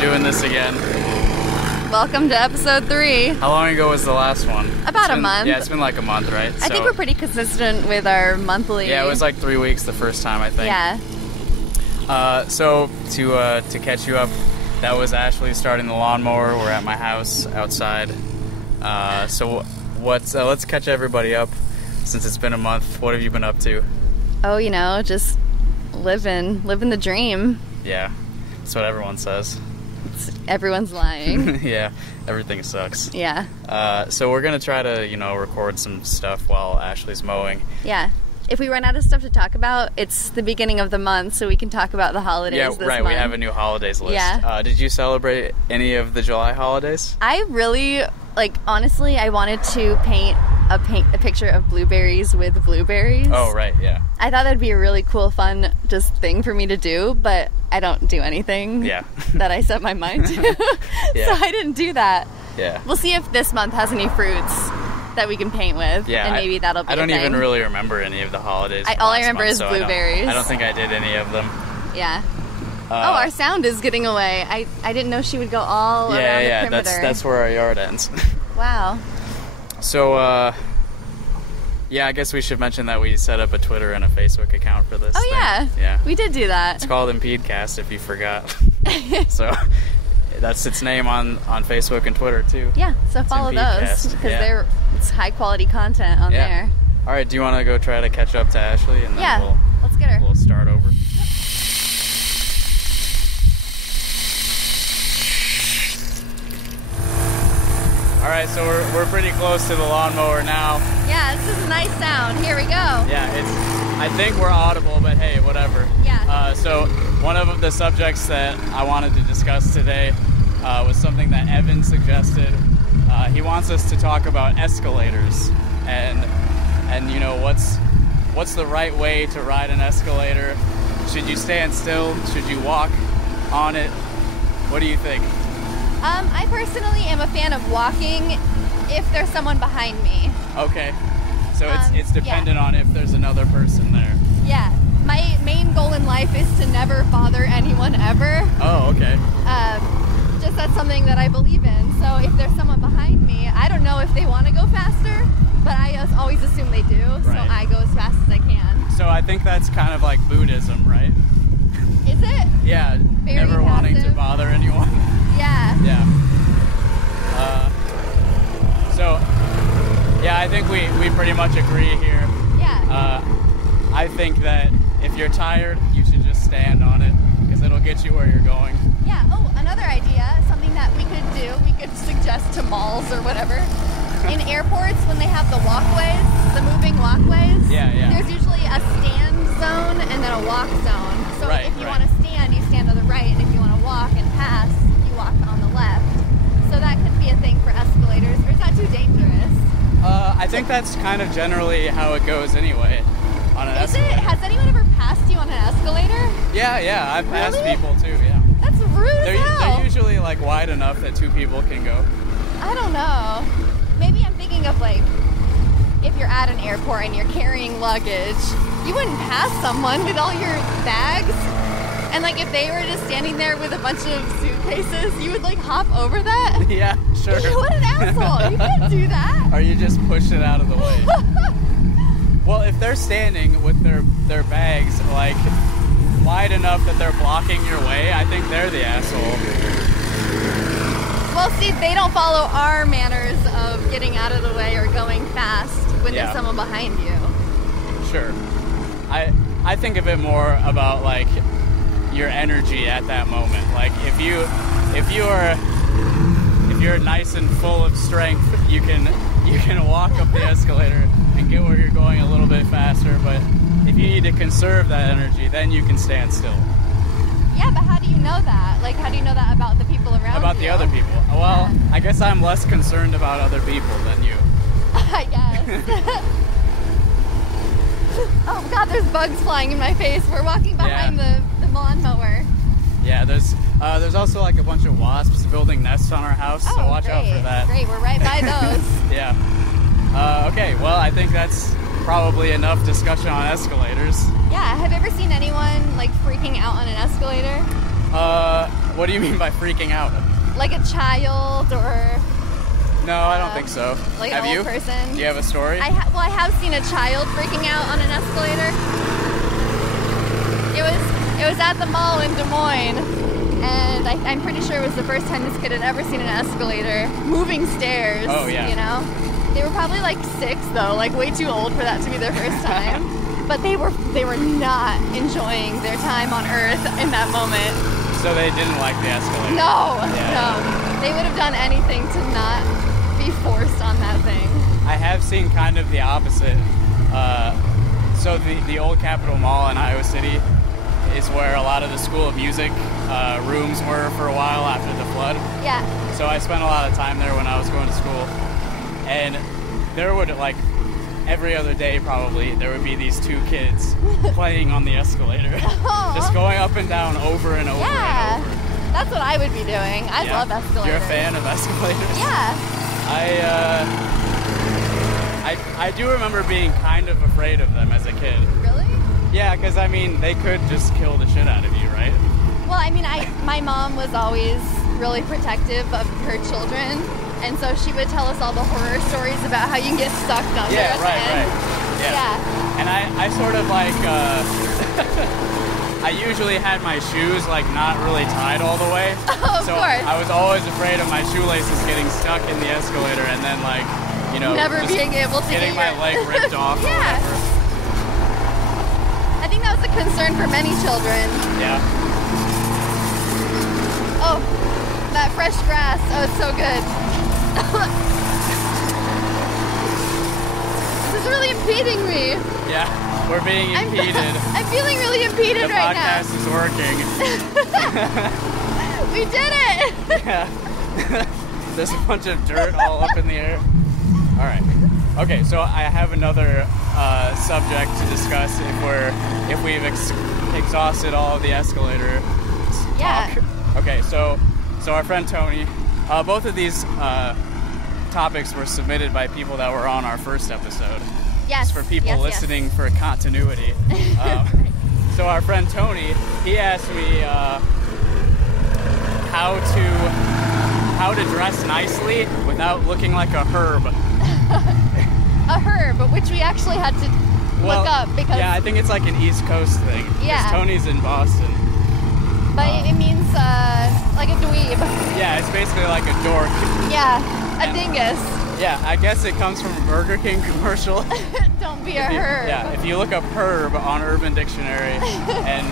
doing this again. Welcome to episode 3. How long ago was the last one? About a month. Yeah, it's been like a month, right? I think we're pretty consistent with our monthly. Yeah, it was like 3 weeks the first time, I think. Yeah. So to catch you up, that was Ashley starting the lawnmower. We're at my house outside. So let's catch everybody up since it's been a month. What have you been up to? Oh, you know, just living the dream. Yeah, that's what everyone says. Everyone's lying. Yeah, everything sucks. Yeah. So we're gonna try to, record some stuff while Ashley's mowing. Yeah. If we run out of stuff to talk about, it's the beginning of the month, so we can talk about the holidays this month. We have a new holidays list. Yeah. Did you celebrate any of the July holidays? I really, honestly, I wanted to paint a picture of blueberries with blueberries. Oh, right, yeah. I thought that'd be a really cool, fun, just thing for me to do, but I don't do anything that I set my mind to. Yeah. So I didn't do that. Yeah. We'll see if this month has any fruits that we can paint with. Yeah, and maybe that'll be I don't a thing. even really remember any of the holidays. All I remember is blueberries. I don't think I did any of them. Yeah. Our sound is getting away. I didn't know she would go all around the perimeter. That's where our yard ends. Wow. So, I guess we should mention that we set up a Twitter and a Facebook account for this thing. Yeah. We did do that. It's called Impedecast, if you forgot. So, that's its name on Facebook and Twitter, too. Yeah, so follow those, because it's high-quality content on there. All right, do you want to go try to catch up to Ashley? And then let's get her. We'll start over. All right, so we're pretty close to the lawnmower now. Yeah, this is a nice sound. Here we go. Yeah, I think we're audible, but hey, whatever. Yeah. So one of the subjects that I wanted to discuss today was something that Evan suggested. He wants us to talk about escalators and what's the right way to ride an escalator. Should you stand still? Should you walk on it? What do you think? I personally am a fan of walking if there's someone behind me. Okay. So it's dependent on if there's another person there. Yeah. My main goal in life is to never bother anyone ever. Oh, okay. Just that's something that I believe in. So if there's someone behind me, I don't know if they want to go faster, but I always assume they do. Right. So I go as fast as I can. So I think that's kind of like Buddhism, right? Is it? Yeah. Very never passive. Wanting to bother anyone. Yeah. Yeah. I think we pretty much agree here. Yeah. I think that if you're tired, you should just stand on it because it'll get you where you're going. Yeah. Oh, another idea, something that we could do, we could suggest to malls or whatever. In airports, when they have the walkways, the moving walkways, there's usually a stand zone and then a walk zone. So if you want to stand, you stand on the right, and if you want to walk and pass, you walk on the left. So that could be a thing for escalators, or is that too dangerous? I think that's kind of generally how it goes anyway on an escalator. Has anyone ever passed you on an escalator? Yeah, I've passed people too, yeah. That's rude as hell. They're usually wide enough that 2 people can go. I don't know. Maybe I'm thinking of if you're at an airport and you're carrying luggage, you wouldn't pass someone with all your bags. And if they were just standing there with a bunch of suitcases, you would hop over that? Yeah, sure. What an asshole. You can't do that. Or you just push it out of the way. Well, if they're standing with their bags wide enough that they're blocking your way, I think they're the asshole. Well, see, they don't follow our manners of getting out of the way or going fast when there's someone behind you. Sure. I think of it more about your energy at that moment. If you're nice and full of strength, you can walk up the escalator and get where you're going a little bit faster. But if you need to conserve that energy, then you can stand still. Yeah, but how do you know that? How do you know that about the people around you? About the other people. Well, I guess I'm less concerned about other people than you. I guess. Oh God, there's bugs flying in my face. We're walking behind the lawnmower. Yeah, there's also a bunch of wasps building nests on our house, so watch out for that. Great, we're right by those. Yeah. Okay, well, I think that's probably enough discussion on escalators. Yeah, have you ever seen anyone freaking out on an escalator? What do you mean by freaking out? Like a child or... No, I don't think so. Like have an old you? person. Do you have a story? I have seen a child freaking out on an escalator. It was at the mall in Des Moines, and I'm pretty sure it was the first time this kid had ever seen an escalator moving stairs. Oh yeah. You know, they were probably like 6 though, like way too old for that to be their first time. But they were not enjoying their time on Earth in that moment. So they didn't like the escalator. No. They would have done anything to not be forced on that thing. I have seen kind of the opposite. So the old Capitol Mall in Iowa City is where a lot of the School of Music rooms were for a while after the flood. Yeah. So I spent a lot of time there when I was going to school. And there would, like, every other day probably, there would be these 2 kids playing on the escalator. Just going up and down over and over and over. That's what I would be doing. I love escalators. You're a fan of escalators? Yeah. I do remember being kind of afraid of them as a kid. Really? Yeah, because, I mean, they could just kill the shit out of you, right? Well, I mean, my mom was always really protective of her children, and so she would tell us all the horror stories about how you can get sucked under at the end. Right. Yeah. And I sort of like, I usually had my shoes like not really tied all the way. Oh, of course. I was always afraid of my shoelaces getting stuck in the escalator and then like, you know, never being able to getting my leg ripped off or whatever. I think that was a concern for many children. Yeah. Oh, that fresh grass. Oh, it's so good. This is really impeding me. Yeah, we're being impeded. I'm feeling really impeded right now. The podcast is working. We did it! Yeah. There's a bunch of dirt all up in the air. All right. Okay, so I have another subject to discuss if we've exhausted all of the escalator talk. Okay, so our friend Tony, both of these topics were submitted by people that were on our first episode. Yes. Just for people listening for continuity. So our friend Tony, he asked me how to dress nicely without looking like a herb. A herb, which we actually had to look up because... Yeah, I think it's like an East Coast thing. Yeah. Because Tony's in Boston. But it means like a dweeb. Yeah, it's basically like a dork. Yeah, a dingus. Yeah, I guess it comes from a Burger King commercial. Don't be a herb. Yeah, if you look up herb on Urban Dictionary and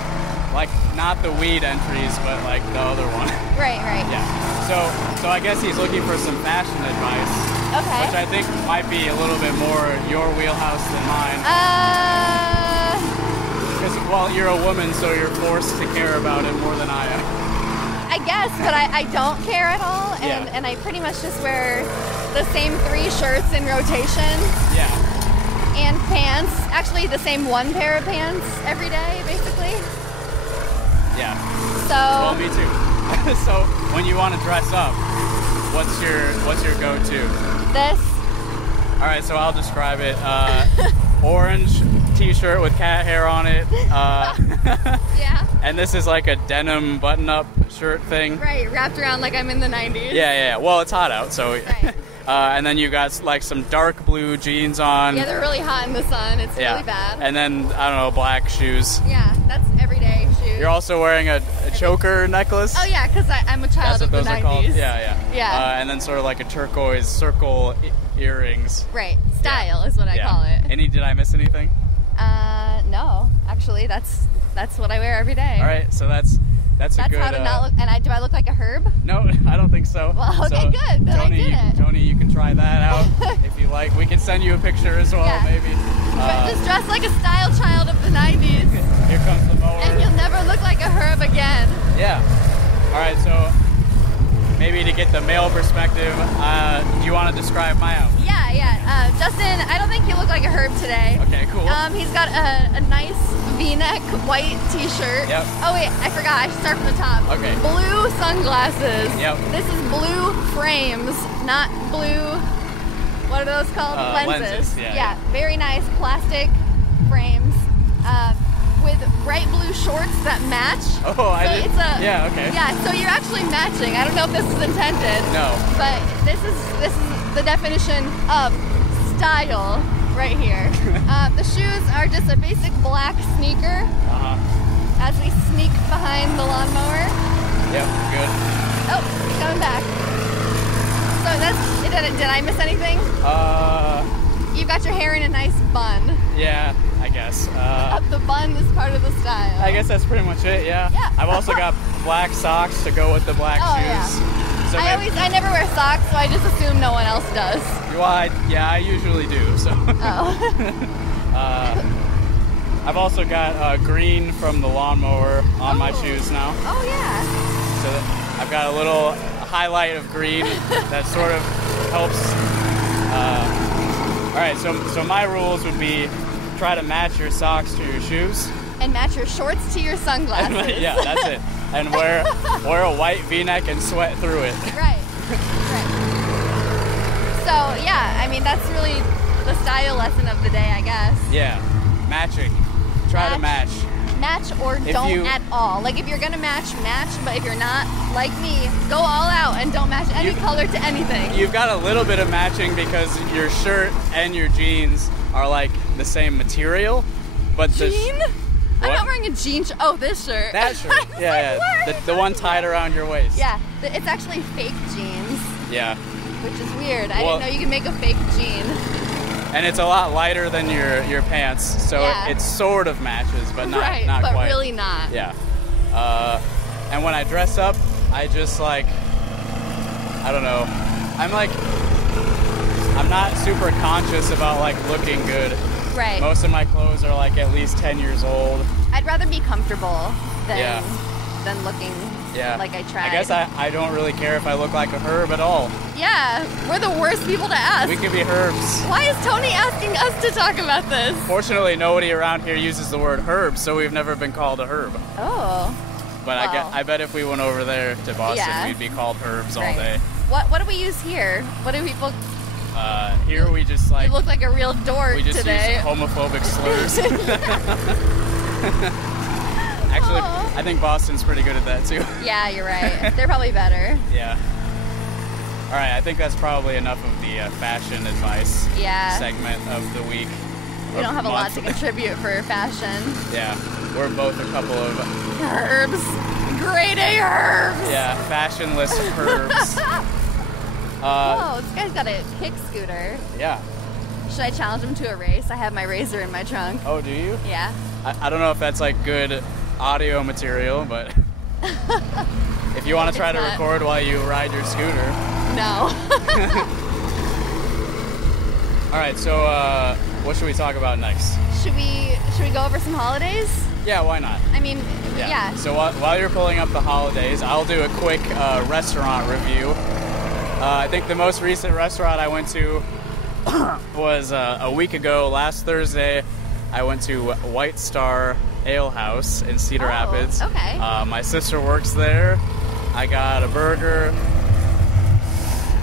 like not the weed entries, but like the other one. Right. Yeah. So I guess he's looking for some fashion advice. Okay. Which I think might be a little bit more your wheelhouse than mine. Because, well, you're a woman, so you're forced to care about it more than I am. I guess, but I don't care at all, and I pretty much just wear the same 3 shirts in rotation. Yeah. And pants. Actually, the same 1 pair of pants every day, basically. Yeah. So. Well, me too. So when you want to dress up, what's your go-to? This. All right, so I'll describe it. Orange t-shirt with cat hair on it. Yeah. And this is like a denim button-up shirt thing. Right, wrapped around like I'm in the 90s. Yeah. Well, it's hot out, so. Right. And then you got like some dark blue jeans on. Yeah, they're really hot in the sun. It's really bad. And then, I don't know, black shoes. Yeah, that's everyday shoes. You're also wearing a choker necklace. Oh, yeah, because I'm a child of the 90s. That's what those are called? Yeah. Yeah. And then sort of like a turquoise circle earrings. Right. Style is what I call it. Did I miss anything? No. Actually, that's what I wear every day. All right, so that's a good... How to not look... And do I look like a herb? No, I don't think so. Well, okay, so, good. Then I did it. Tony, you can try that out if you like. We can send you a picture as well, maybe. Just dress like a style child of the 90s. Here comes the mower. And you'll never look like a herb again. Yeah. All right, so maybe to get the male perspective, do you want to describe my outfit? Yeah. Justin, I don't think you look like a herb today. Okay, cool. He's got a nice V-neck white t-shirt. Yep. Oh wait, I forgot. I should start from the top. Okay. Blue sunglasses. Yep. This is blue frames, not blue. What are those called? Lenses. Yeah. Very nice plastic frames. with bright blue shorts that match. Oh, I did. Yeah, okay. Yeah, so you're actually matching. I don't know if this is intended. No. But this is the definition of style right here. The shoes are just a basic black sneaker. As we sneak behind the lawnmower. Yep, good. Oh, he's coming back. So did I miss anything? You've got your hair in a nice bun. Yeah, I guess. The bun is part of the style. I guess that's pretty much it, yeah. I've also got black socks to go with the black shoes. Yeah. So I never wear socks, so I just assume no one else does. Well, I usually do, so. I've also got green from the lawnmower on my shoes now. Oh, yeah. So I've got a little highlight of green that sort of helps. All right, so my rules would be try to match your socks to your shoes. And match your shorts to your sunglasses. Yeah, that's it. And wear a white V-neck and sweat through it. Right. So, yeah, I mean, that's really the style lesson of the day, I guess. Yeah, matching. Try to match. Match or don't at all. Like, if you're going to match, but if you're not, like me, go all out and don't match any color to anything. You've got a little bit of matching because your shirt and your jeans are, like, the same material. But Jean? I'm not wearing a jean shirt. Oh, this shirt. That shirt. Yeah. The one tied around your waist. Yeah. It's actually fake jeans. Yeah. Which is weird. I didn't know you could make a fake jean. And it's a lot lighter than your pants, so it sort of matches, but not quite. But really not. Yeah. And when I dress up, I just I don't know. I'm not super conscious about looking good. Right. Most of my clothes are at least 10 years old. I'd rather be comfortable than looking like I tried. I guess I don't really care if I look like a herb at all. Yeah, we're the worst people to ask. We could be herbs. Why is Tony asking us to talk about this? Fortunately, nobody around here uses the word herb, so we've never been called a herb. Oh. But I bet if we went over there to Boston, we'd be called herbs all day. What do we use here? What do people... Here we just You look like a real dork we just today. use homophobic slurs. Actually, I think Boston's pretty good at that too. Yeah, you're right. They're probably better. Yeah. All right, I think that's probably enough of the fashion advice segment of the week. We don't have a lot to contribute for fashion. Yeah, we're both a couple of herbs. Grade A herbs. Yeah, fashionless herbs. Whoa, this guy's got a kick scooter. Yeah. Should I challenge him to a race? I have my razor in my trunk. Oh, do you? Yeah. I don't know if that's good audio material, but if you want to try to record while you ride your scooter. No. All right, so what should we talk about next? Should we go over some holidays? Yeah, why not? I mean, yeah. So while you're pulling up the holidays, I'll do a quick restaurant review. I think the most recent restaurant I went to was a week ago. Last Thursday, I went to White Star Ale House in Cedar Rapids. Okay. My sister works there. I got a burger.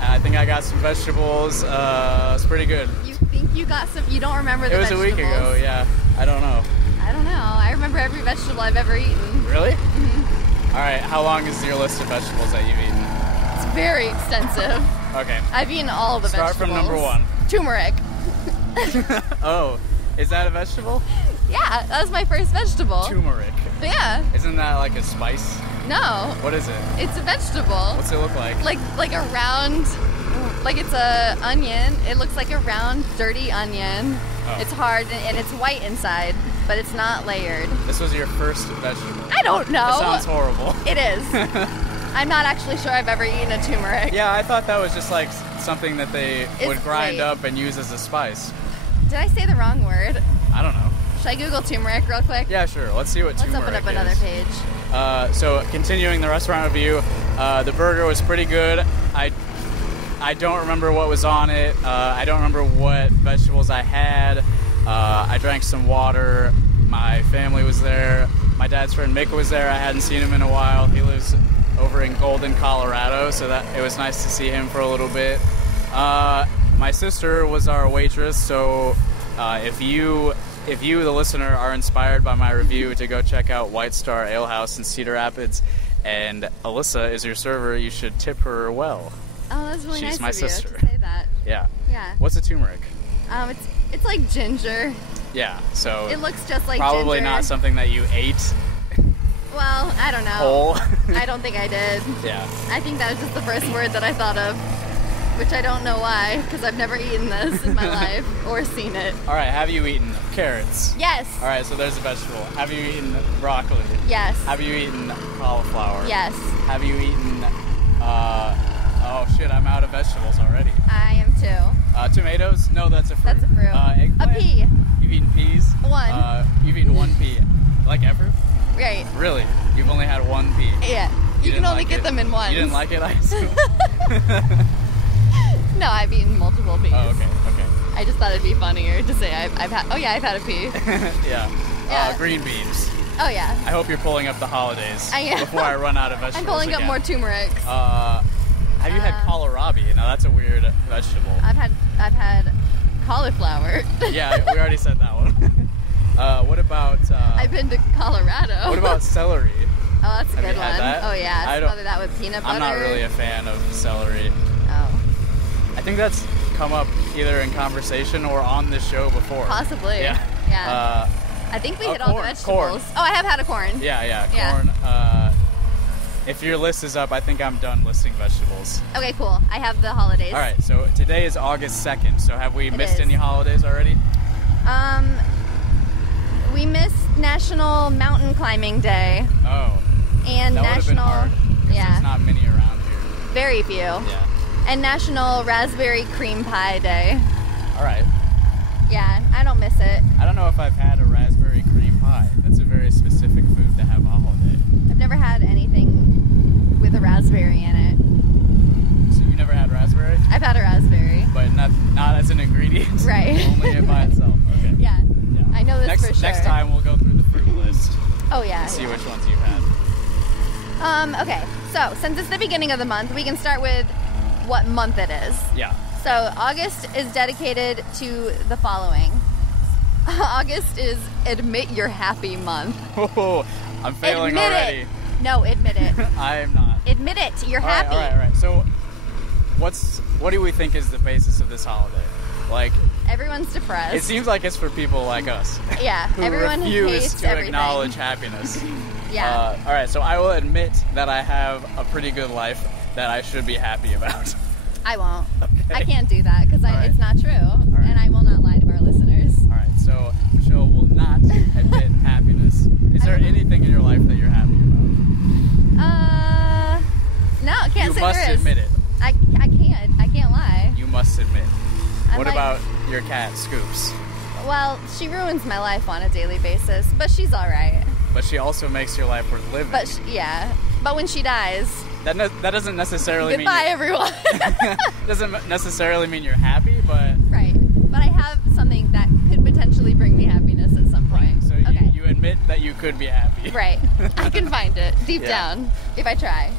I think I got some vegetables. It's pretty good. You think you got some? You don't remember the vegetables? It was a week ago, yeah. I don't know. I remember every vegetable I've ever eaten. Really? Mm-hmm. All right. How long is your list of vegetables that you've eaten? It's very extensive. Okay. I've eaten all the vegetables. Start from number one. Turmeric. Oh, is that a vegetable? Yeah, that was my first vegetable. Turmeric. Yeah. Isn't that like a spice? No. What is it? It's a vegetable. What's it look like? Like a round, like it's a onion. It looks like a round, dirty onion. Oh. It's hard and it's white inside, but it's not layered. This was your first vegetable? I don't know. That sounds horrible. It is. I'm not actually sure I've ever eaten a turmeric. Yeah, I thought that was just like something that they would grind up and use as a spice. Did I say the wrong word? I don't know. Should I Google turmeric real quick? Yeah, sure. Let's see what turmeric is. Let's open up another page. So continuing the restaurant review, the burger was pretty good. I don't remember what was on it. I don't remember what vegetables I had. I drank some water. My family was there. My dad's friend Mick was there. I hadn't seen him in a while. He lives over in Golden, Colorado, so that it was nice to see him for a little bit. My sister was our waitress, so if you if you, the listener, are inspired by my review to go check out White Star Ale House in Cedar Rapids, and Alyssa is your server, you should tip her well. Oh, that's really She's nice my of sister. you to say that. Yeah. Yeah. What's a turmeric? It's like ginger. Yeah, so it looks just like probably ginger. not something that you ate. Well, I don't know. Whole. I don't think I did. Yeah. I think that was just the first word that I thought of, which I don't know why, because I've never eaten this in my life or seen it. All right, have you eaten carrots? Yes. All right, so there's a vegetable. Have you eaten broccoli? Yes. Have you eaten cauliflower? Yes. Have you eaten, oh shit, I'm out of vegetables already. I am too. Tomatoes? No, that's a fruit. That's a fruit. Eggplant? A pea. You've eaten peas? One. You've eaten one pea. Like ever? Right. Really? You've only had one pea? Yeah. You can only get them in one. You didn't like it, I assume? No, I've eaten multiple peas. Oh, okay. I just thought it'd be funnier to say I've had. Oh yeah, I've had a pea. Yeah. Green beans. Oh yeah. I hope you're pulling up the holidays I am. before I run out of vegetables. I'm pulling up more turmerics. Have you had kohlrabi? Now that's a weird vegetable. I've had cauliflower. Yeah, we already said that one. What about? I've been to Colorado. What about celery? Oh, that's a good you had one. that? Oh yeah, smother that with peanut butter. I'm not really a fan of celery. Oh. I think that's come up either in conversation or on this show before. Possibly. Yeah. I think we hit all the vegetables. Corn. Oh, I have had a corn. Yeah. Corn. If your list is up, I think I'm done listing vegetables. Okay, cool. I have the holidays. All right, so today is August 2nd, so have we missed any holidays already? We missed National Mountain Climbing Day. Oh. And that National... Hard, there's not many around here. Very few. Yeah. And National Raspberry Cream Pie Day. All right. Yeah, I don't miss it. I don't know if I've had a raspberry cream pie. That's a very specific food to have a holiday. I've never had anything with a raspberry in it. So you never had raspberry? I've had a raspberry. But not as an ingredient? Right. Only by itself. Okay. Yeah. I know this for sure. Next time we'll go through the fruit list. Oh yeah. And see which ones you've had. Okay, so since it's the beginning of the month, we can start with what month it is. Yeah. So August is dedicated to the following. August is Admit You're Happy month. Oh, I'm failing admit already. It. No, admit it. I am not. Admit it. You're happy. All right. So, what do we think is the basis of this holiday? Like, everyone's depressed. It seems like it's for people like us. Yeah, who everyone refuse hates to everything. acknowledge happiness. Yeah. All right. So I will admit that I have a pretty good life that I should be happy about. I won't. Okay. I can't do that because it's not true, right. And I will not lie to our listeners. All right. So Michelle will not admit happiness. Is there anything in your life that you're happy about? No, can't say there is. You must admit it. I can't lie. You must admit. What like, about your cat, Scoops? Well, she ruins my life on a daily basis, but she's all right. But she also makes your life worth living. But but when she dies, that doesn't necessarily mean goodbye, everyone. Doesn't necessarily mean you're happy, but right. But I have something that could potentially bring me happiness at some point. So you admit that you could be happy. Right. I can find it deep down if I try.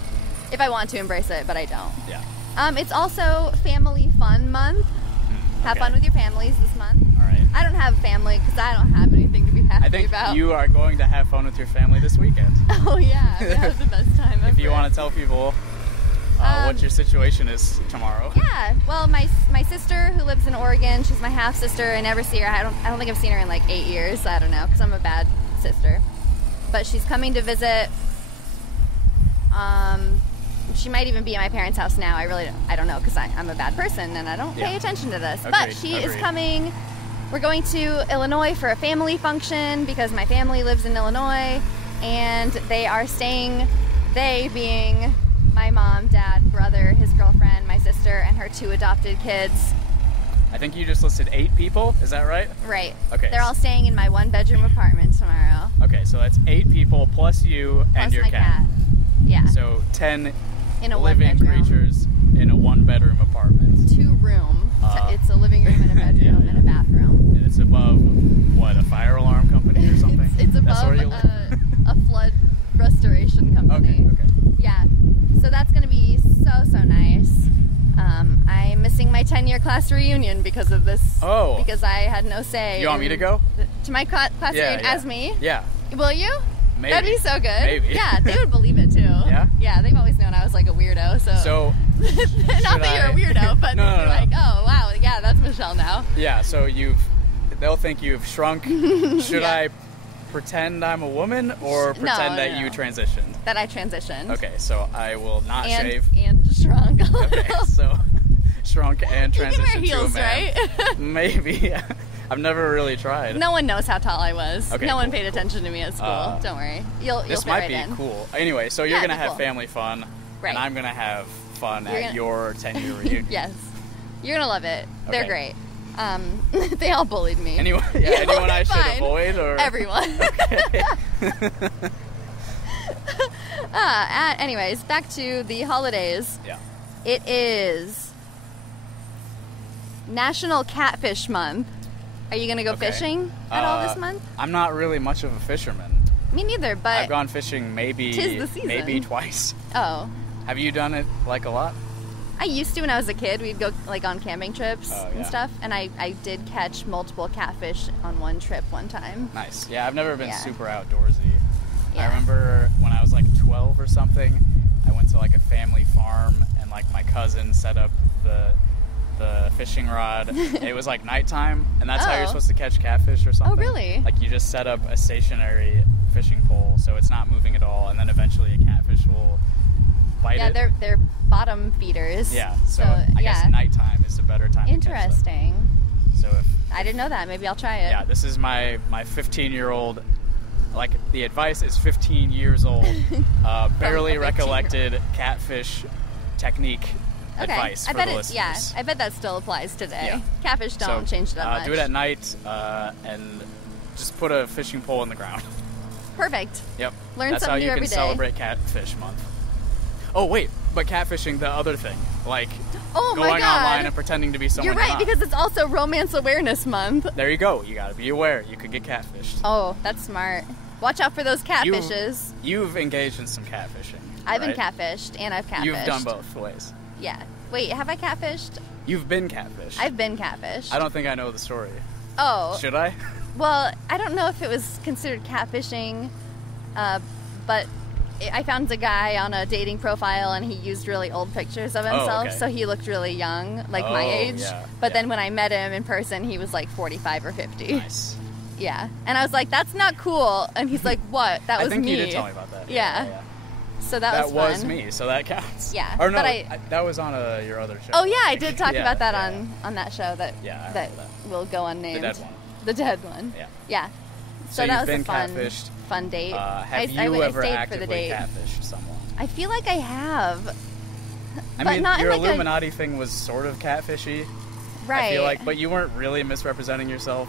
If I want to embrace it, but I don't. Yeah. It's also Family Fun Month. Have fun with your families this month. All right. I don't have family because I don't have anything to be happy about. I think you are going to have fun with your family this weekend. Oh yeah, we have the best time ever. If you want to tell people what your situation is tomorrow. Yeah. Well, my sister who lives in Oregon, she's my half sister. I never see her. I don't think I've seen her in like 8 years. I don't know because I'm a bad sister. But she's coming to visit. She might even be at my parents' house now. I don't know because I'm a bad person and I don't pay attention to this. But she is coming. We're going to Illinois for a family function because my family lives in Illinois, and they are staying. They being my mom, dad, brother, his girlfriend, my sister, and her 2 adopted kids. I think you just listed 8 people. Is that right? Right. Okay. They're all staying in my 1-bedroom apartment tomorrow. Okay, so that's 8 people plus you and your my cat. Yeah. So 10 in a living creatures in a 1-bedroom apartment. 2-room. It's a living room and a bedroom and a bathroom. And it's above what, a fire alarm company or something? It's above a flood restoration company. Okay. Yeah. So that's going to be so nice. I'm missing my 10-year class reunion because of this. Oh. Because I had no say. You want me to go? to my class reunion as me? Yeah. Will you? Maybe. That'd be so good. Maybe. Yeah, they would believe it too. Yeah? Yeah, they've always known I was like a weirdo, so not that you're a weirdo, but no. like, oh wow, yeah, that's Michelle now. Yeah, so they'll think you've shrunk. Should I pretend I'm a woman or pretend that you transitioned? That I transitioned. Okay, so I will not shave. And shrunk. Okay, so shrunk and transitioned you can wear heels, to a man. right? Maybe. I've never really tried. No one knows how tall I was. Okay, no one paid attention to me at school. Don't worry. You'll This fit might right be in. cool. Anyway, so you're going to have cool. family fun, right. and I'm going to have fun at your 10-year reunion. Yes. You're going to love it. They're Okay. great. They all bullied me. Anyone I should avoid? Or? Everyone. Okay. Anyways, back to the holidays. Yeah. It is National Catfish Month. Are you going to go fishing at all this month? I'm not really much of a fisherman. Me neither, but I've gone fishing maybe twice. Oh. Have you done it like a lot? I used to when I was a kid. We'd go like on camping trips and stuff, and I did catch multiple catfish on one trip one time. Nice. Yeah, I've never been super outdoorsy. Yeah. I remember when I was like 12 or something, I went to like a family farm, and like my cousin set up the fishing rod. It was like nighttime, and that's how you're supposed to catch catfish or something. Oh, really? Like you just set up a stationary fishing pole so it's not moving at all, and then eventually a catfish will bite it. Yeah, they're bottom feeders. Yeah, so I guess nighttime is a better time to catch them. Interesting. So if I didn't know that. Maybe I'll try it. Yeah, this is my 15-year-old. Like, the advice is 15 years old, barely recollected catfish technique advice for the listeners. Yeah, I bet that still applies today. Yeah. Catfish don't change that much. Do it at night and just put a fishing pole in the ground. Perfect. Yep. Learn something new every day. That's how you can celebrate Catfish Month. Oh, wait, but catfishing, the other thing. Like, going online and pretending to be someone you're right, because it's also Romance Awareness Month. There you go. You gotta be aware. You could get catfished. Oh, that's smart. Watch out for those catfishes. You've engaged in some catfishing. I've been catfished, and I've catfished. You've done both ways. Yeah. Wait, have I catfished? You've been catfished. I've been catfished. I don't think I know the story. Oh. Should I? Well, I don't know if it was considered catfishing, but I found a guy on a dating profile, and he used really old pictures of himself, so he looked really young, like my age. But then when I met him in person, he was like 45 or 50. Nice. Yeah. And I was like, that's not cool. And he's like, what? That was me. I think you did tell me about that. Yeah. So that was fun. That was me, so that counts. Yeah. Or no, that was on your other show. Oh, yeah, I did talk about that on that show that will go unnamed. The dead one. The dead one. Yeah. Yeah. So that was been a fun date. Have you ever actively catfished someone? I feel like I have. I mean, your Illuminati thing was sort of catfishy. Right. I feel like, but you weren't really misrepresenting yourself.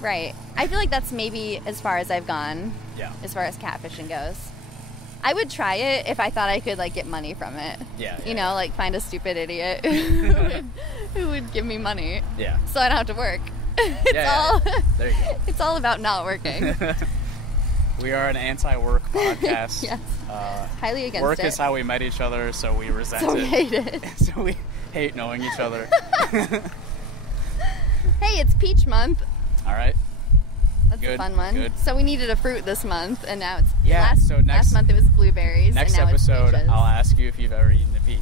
Right. I feel like that's maybe as far as I've gone. Yeah. As far as catfishing goes. I would try it if I thought I could, like, get money from it. Yeah. You know, like, find a stupid idiot who would give me money. Yeah. So I don't have to work. There you go. It's all about not working. We are an anti-work podcast. Yes. Highly against work it. is how we met each other, so we resent it. Hate it. So we hate knowing each other. Hey, it's Peach Month. All right. That's a fun one. Good. So we needed a fruit this month, and now it's last month it was blueberries. Next and now episode, it's I'll ask you if you've ever eaten a peach.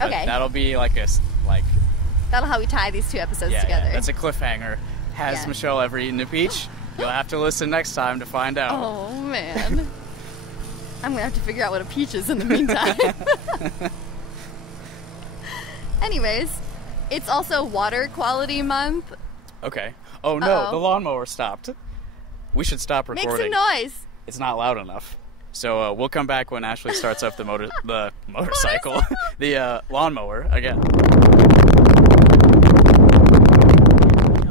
Okay. That'll be that'll how we tie these two episodes together. Yeah, that's a cliffhanger. Has Michelle ever eaten a peach? You'll have to listen next time to find out. Oh man. I'm gonna have to figure out what a peach is in the meantime. Anyways, it's also Water Quality Month. Okay. Oh no, the lawnmower stopped. We should stop recording. Make some noise. It's not loud enough. So we'll come back when Ashley starts up the motorcycle, the lawnmower again. Tell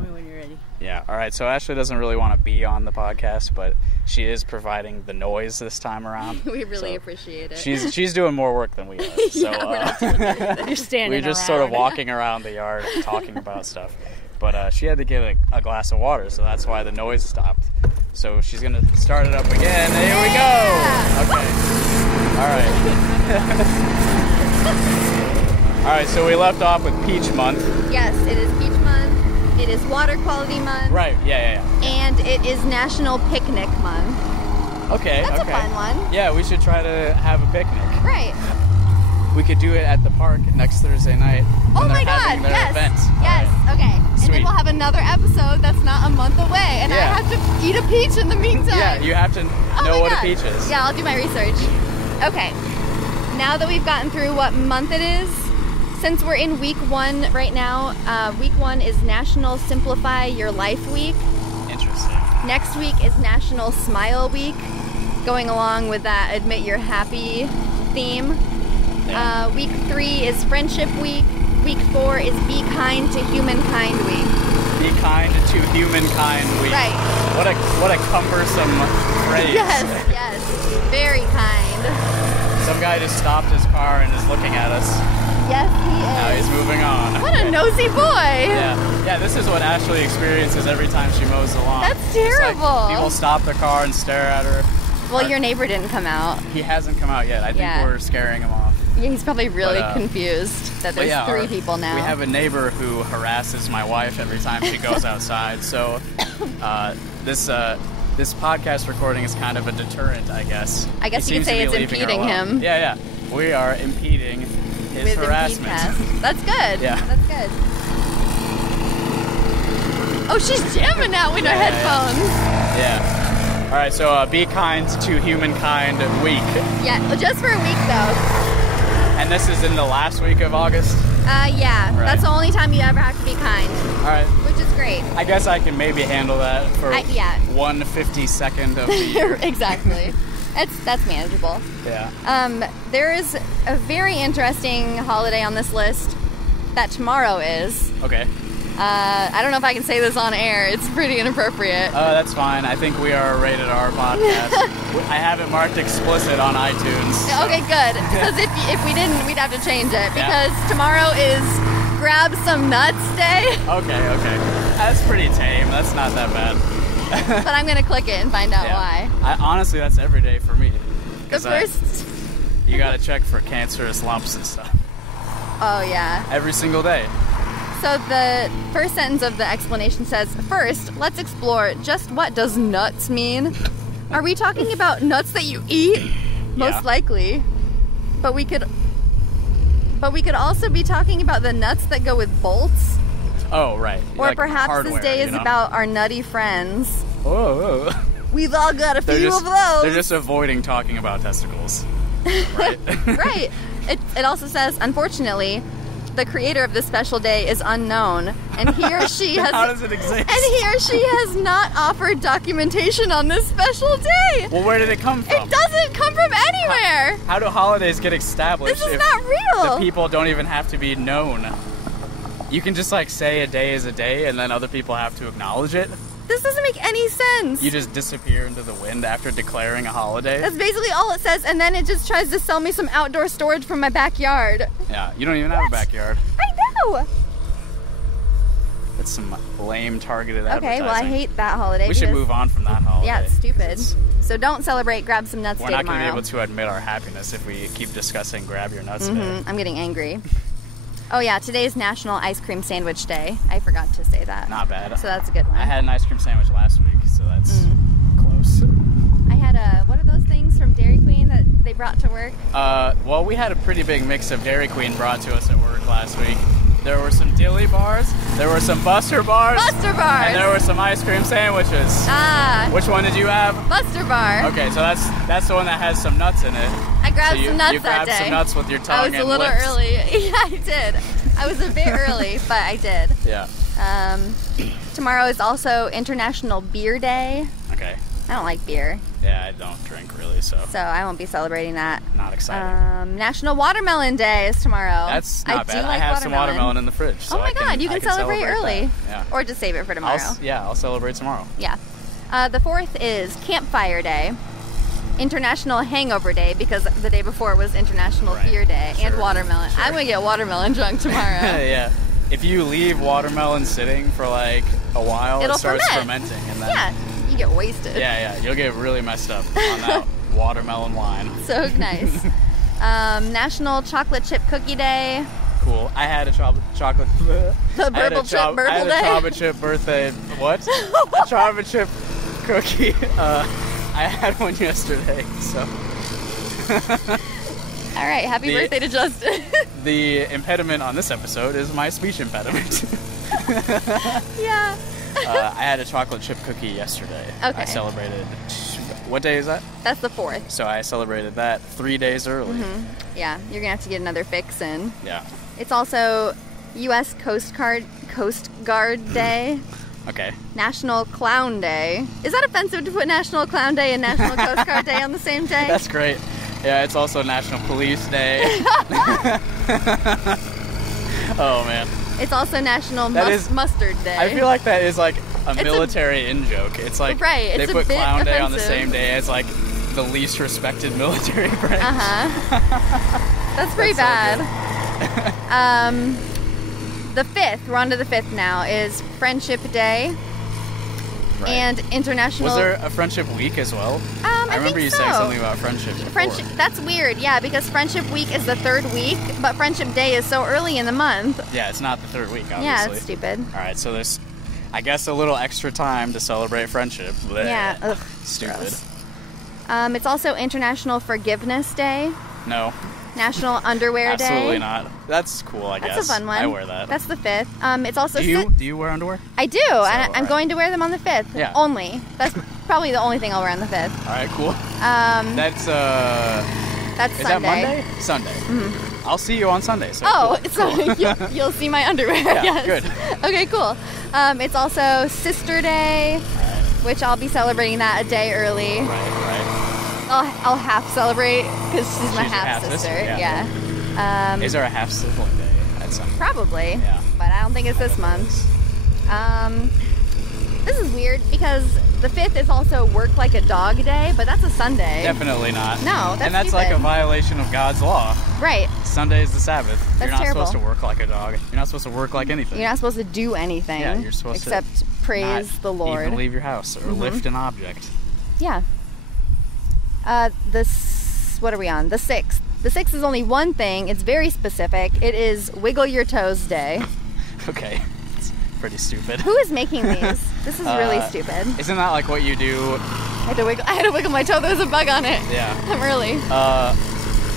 me when you're ready. Yeah. All right. So Ashley doesn't really want to be on the podcast, but she is providing the noise this time around. We really appreciate it. She's doing more work than we are. So you're standing. We're just sort of walking around the yard talking about stuff. But she had to get a glass of water, so that's why the noise stopped. So she's going to start it up again. Here we go! Okay. All right. All right, so we left off with Peach Month. Yes, it is Peach Month. It is Water Quality Month. Right, yeah. And it is National Picnic Month. Okay, That's a fun one. Yeah, we should try to have a picnic. Right. We could do it at the park next Thursday night. Oh my God, yes. Event. Yes, right. okay. Sweet. And then we'll have another episode that's not a month away. And I have to eat a peach in the meantime. Yeah, you have to know what a peach is. Yeah, I'll do my research. Okay. Now that we've gotten through what month it is, since we're in week 1 right now, week 1 is National Simplify Your Life Week. Interesting. Next week is National Smile Week, going along with that Admit You're Happy theme. Yeah. Week 3 is Friendship Week. Week 4 is Be Kind to Humankind Week. Be kind to humankind week. Right. What a cumbersome phrase. Yes. Very kind. Some guy just stopped his car and is looking at us. Yes, he is. Now he's moving on. What a nosy boy. Yeah, this is what Ashley experiences every time she mows the lawn. That's terrible. Like, people stop their car and stare at her. Well, your neighbor didn't come out. He hasn't come out yet. I think we're scaring him off. Yeah, he's probably really confused that there's 3 people now. We have a neighbor who harasses my wife every time she goes outside. So this podcast recording is kind of a deterrent, I guess. I guess you could say it's impeding him. Yeah. We are impeding his harassment. That's good. Yeah. That's good. Oh, she's jamming out with her headphones. Yeah. All right, so be kind to humankind week. Yeah, just for a week though. And this is in the last week of August? Yeah. Right. That's the only time you ever have to be kind. All right. Which is great. I guess I can maybe handle that for 1/52nd of the year. Exactly. That's manageable. Yeah. There is a very interesting holiday on this list that tomorrow is. Okay. I don't know if I can say this on air. It's pretty inappropriate. That's fine. I think we are a rated R podcast. I have it marked explicit on iTunes. So. Okay, good. Because if we didn't, we'd have to change it. Because tomorrow is Grab Some Nuts Day. Okay. That's pretty tame. That's not that bad. But I'm going to click it and find out why. Honestly, that's every day for me. The first... You got to check for cancerous lumps and stuff. Oh, yeah. Every single day. So the first sentence of the explanation says, first, let's explore just what does nuts mean. Are we talking about nuts that you eat? Most likely. But we could also be talking about the nuts that go with bolts. Oh, right. Or like perhaps hardware, this day is about our nutty friends. Whoa. We've all got a few of those. They're just avoiding talking about testicles. Right? Right. It also says, unfortunately, the creator of this special day is unknown, and he or she has How does it exist? And he or she has not offered documentation on this special day. Well, where did it come from? It doesn't come from anywhere. How do holidays get established? This is not real. The people don't even have to be known. You can just like say a day is a day, and then other people have to acknowledge it. This doesn't make any sense. You just disappear into the wind after declaring a holiday. That's basically all it says, and then it just tries to sell me some outdoor storage from my backyard. Yeah, you don't even have a backyard. I know! That's some lame targeted advertising. Okay, well I hate that holiday. We should move on from that holiday. Yeah, it's stupid. So don't celebrate Grab Some Nuts Day tomorrow. We're not going to be able to admit our happiness if we keep discussing Grab Your Nuts Day. I'm getting angry. Oh yeah, today is National Ice Cream Sandwich Day. I forgot to say that. Not bad. So that's a good one. I had an ice cream sandwich last week, so that's close. I had what are those things from Dairy Queen that they brought to work? Well, we had a pretty big mix of Dairy Queen brought to us at work last week. There were some dilly bars, there were some Buster bars. Buster bars! And there were some ice cream sandwiches. Ah. Which one did you have? Buster bar. Okay, so that's the one that has some nuts in it. I grabbed some nuts you that day. You grabbed some nuts with your tongue and I was a little lips. early. Yeah, I did. I was a bit early, but I did. Yeah. Tomorrow is also International Beer Day. Okay. I don't like beer. Yeah, I don't drink really, so I won't be celebrating that. Not excited. National Watermelon Day is tomorrow. That's not bad. I have some watermelon in the fridge. So oh my god, you can celebrate early. Yeah. Or just save it for tomorrow. I'll celebrate tomorrow. Yeah. The 4th is Campfire Day. International Hangover Day, because the day before was International Beer Day and watermelon. Sure. I'm going to get watermelon drunk tomorrow. Yeah. If you leave watermelon sitting for like a while, it starts fermenting. And then, you get wasted. Yeah, you'll get really messed up on that watermelon wine. So nice. National Chocolate Chip Cookie Day. cool. I had a chocolate. The purple chip birthday. I had a chocolate chip birthday. What? A chocolate chip cookie. I had one yesterday. So. All right. Happy birthday to Justin. The impediment on this episode is my speech impediment. Yeah. I had a chocolate chip cookie yesterday. Okay. I celebrated. What day is that? That's the 4th. So I celebrated that 3 days early. Mm-hmm. Yeah, you're gonna have to get another fix in. Yeah. It's also U.S. Coast Guard Day. Okay. National Clown Day. Is that offensive to put National Clown Day and National Coast Guard Day on the same day? That's great. Yeah, it's also National Police Day. Oh man. It's also National Mustard Day. I feel like that is like a military in-joke. It's like they put Clown Day on the same day as like the least respected military branch. That's pretty bad. The 5th, we're on to the 5th now, is Friendship Day. Right. And International... Was there a Friendship Week as well? I remember you saying something about friendship before. That's weird, yeah, because Friendship Week is the 3rd week, but Friendship Day is so early in the month. Yeah, it's not the 3rd week, obviously. Yeah, it's stupid. All right, so there's, I guess, a little extra time to celebrate friendship. Blech. Yeah, ugh, stupid. It's also International Forgiveness Day. No. National Underwear Day. Absolutely not. That's cool, I guess. That's a fun one. I wear that. That's the 5th. It's also... Do you wear underwear? I do, and I'm going to wear them on the 5th. Yeah. Only. That's probably the only thing I'll wear on the 5th. All right, cool. That's Is Sunday. That Monday? Sunday. Mm-hmm. I'll see you on Sunday. So cool. You'll see my underwear. Yeah, yes. Good. Okay, cool. It's also Sister Day, which I'll be celebrating that a day early. Right. I'll half celebrate because she's my half sister. Yeah. Is there a half sibling day at some point? Probably. Yeah. But I don't think it's this month. This is weird because the 5th is also Work Like a Dog Day, but that's a Sunday. Definitely not. No, that's And that's stupid. like a violation of God's law. Right. Sunday is the Sabbath. That's You're not terrible. supposed to work like a dog. You're not supposed to work like anything. You're not supposed to do anything. Yeah, you're supposed except praise the Lord. Even leave your house or lift an object. Yeah. What are we on? The 6th. The 6th is only one thing. It's very specific. It is Wiggle Your Toes Day. Okay. It's pretty stupid. Who is making these? This is really stupid. Isn't that like what you do? I had to wiggle my toe. There was a bug on it. Yeah. I'm early.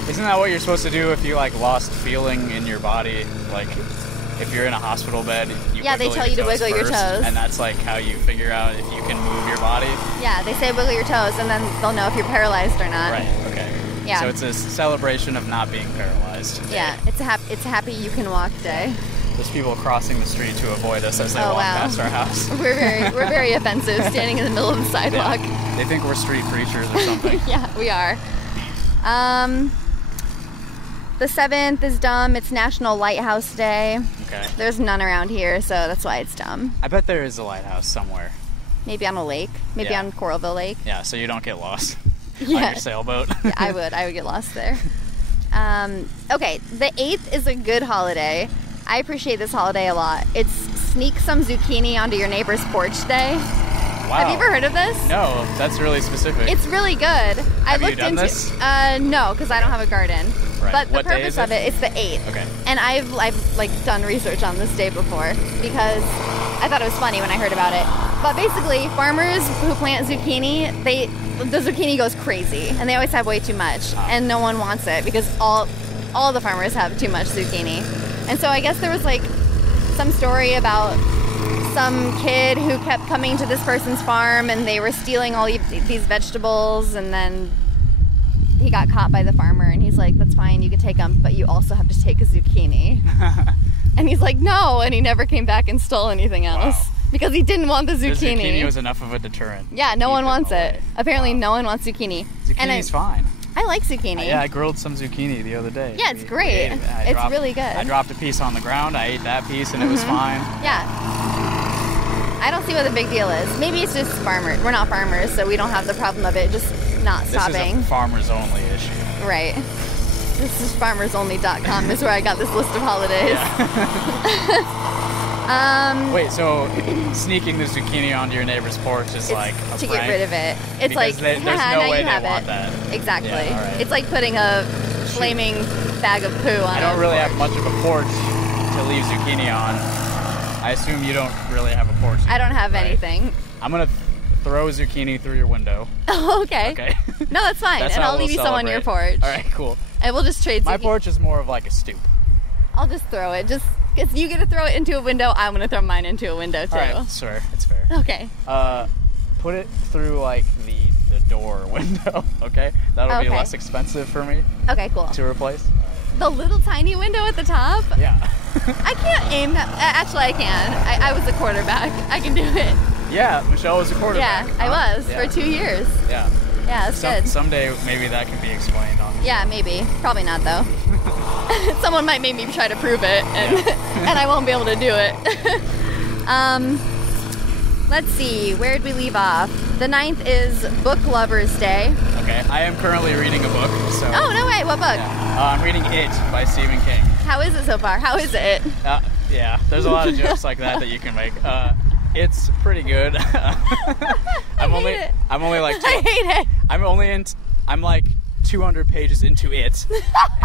Isn't that what you're supposed to do if you like lost feeling in your body? Like if you're in a hospital bed, they tell you to wiggle your toes. And that's like how you figure out if you can move your body. Yeah, they say wiggle your toes, and then they'll know if you're paralyzed or not. Right. Okay. Yeah. So it's a celebration of not being paralyzed. Yeah. It's a happy you can walk day. There's people crossing the street to avoid us as they walk past our house. We're very offensive, standing in the middle of the sidewalk. Yeah. They think we're street preachers or something. Yeah, we are. The 7th is dumb. It's National Lighthouse Day. Okay. There's none around here, so that's why it's dumb. I bet there is a lighthouse somewhere. Maybe on a lake. Maybe on Coralville Lake. Yeah, so you don't get lost on your sailboat. Yeah, I would get lost there. Okay, the 8th is a good holiday. I appreciate this holiday a lot. It's Sneak Some Zucchini Onto Your Neighbor's Porch Day. Wow. Have you ever heard of this? No, that's really specific. It's really good. Have you done this? No, because I don't have a garden. Right. But the What day purpose is of it? It's the 8th. Okay. And I've like done research on this day before because I thought it was funny when I heard about it. But basically, farmers who plant zucchini, the zucchini goes crazy, and they always have way too much, and no one wants it because all the farmers have too much zucchini. And so I guess there was like some story about some kid who kept coming to this person's farm and they were stealing all these vegetables, and then he got caught by the farmer and he's like, that's fine, you can take them, but you also have to take a zucchini. And he's like, no, and he never came back and stole anything else. Wow. Because he didn't want the zucchini. The zucchini was enough of a deterrent. Yeah, no one wants it. Apparently no one wants zucchini. Zucchini's fine. I like zucchini. Yeah, I grilled some zucchini the other day. Yeah, it's great. It's really good. I dropped a piece on the ground, I ate that piece, and it was fine. Yeah. I don't see what the big deal is. Maybe it's just farmers. We're not farmers, so we don't have the problem of it just not stopping. This is a farmers only issue. Right. This is farmersonly.com is where I got this list of holidays. Yeah. Wait, so sneaking the zucchini onto your neighbor's porch is like a to prank? get rid of it. It's because like, there's no way they have want it. that. Exactly. Yeah, all right. It's like putting a flaming bag of poo on I don't a really porch. have much of a porch to leave zucchini on. I assume you don't really have a porch. I don't have right? anything. I'm going to throw zucchini through your window. Okay. Okay. No, that's fine. That's and how I'll leave we'll you some on your porch. All right, cool. And we'll just trade My zucchini. porch is more of like a stoop. I'll just throw it. Just because you get to throw it into a window, I'm going to throw mine into a window too. All right, sure. It's fair. Okay. Put it through like the door window, okay? That'll be Okay. less expensive for me Okay, cool. to replace. The little tiny window at the top? Yeah. I can't aim that. Actually, I can. I was a quarterback. I can do it. Yeah, Michelle was a quarterback. Yeah, I was Yeah. for 2 years. Yeah. Yeah, that's good. Someday maybe that can be explained on. Yeah, maybe. Probably not, though. Someone might make me try to prove it, and, and I won't be able to do it. Let's see. Where did we leave off? The 9th is Book Lovers Day. Okay, I am currently reading a book, so... Oh, no way. What book? Yeah. I'm reading It by Stephen King. How is it so far? How is it? Yeah, there's a lot of jokes like that you can make. It's pretty good. I'm only like... I hate it. I'm like 200 pages into it,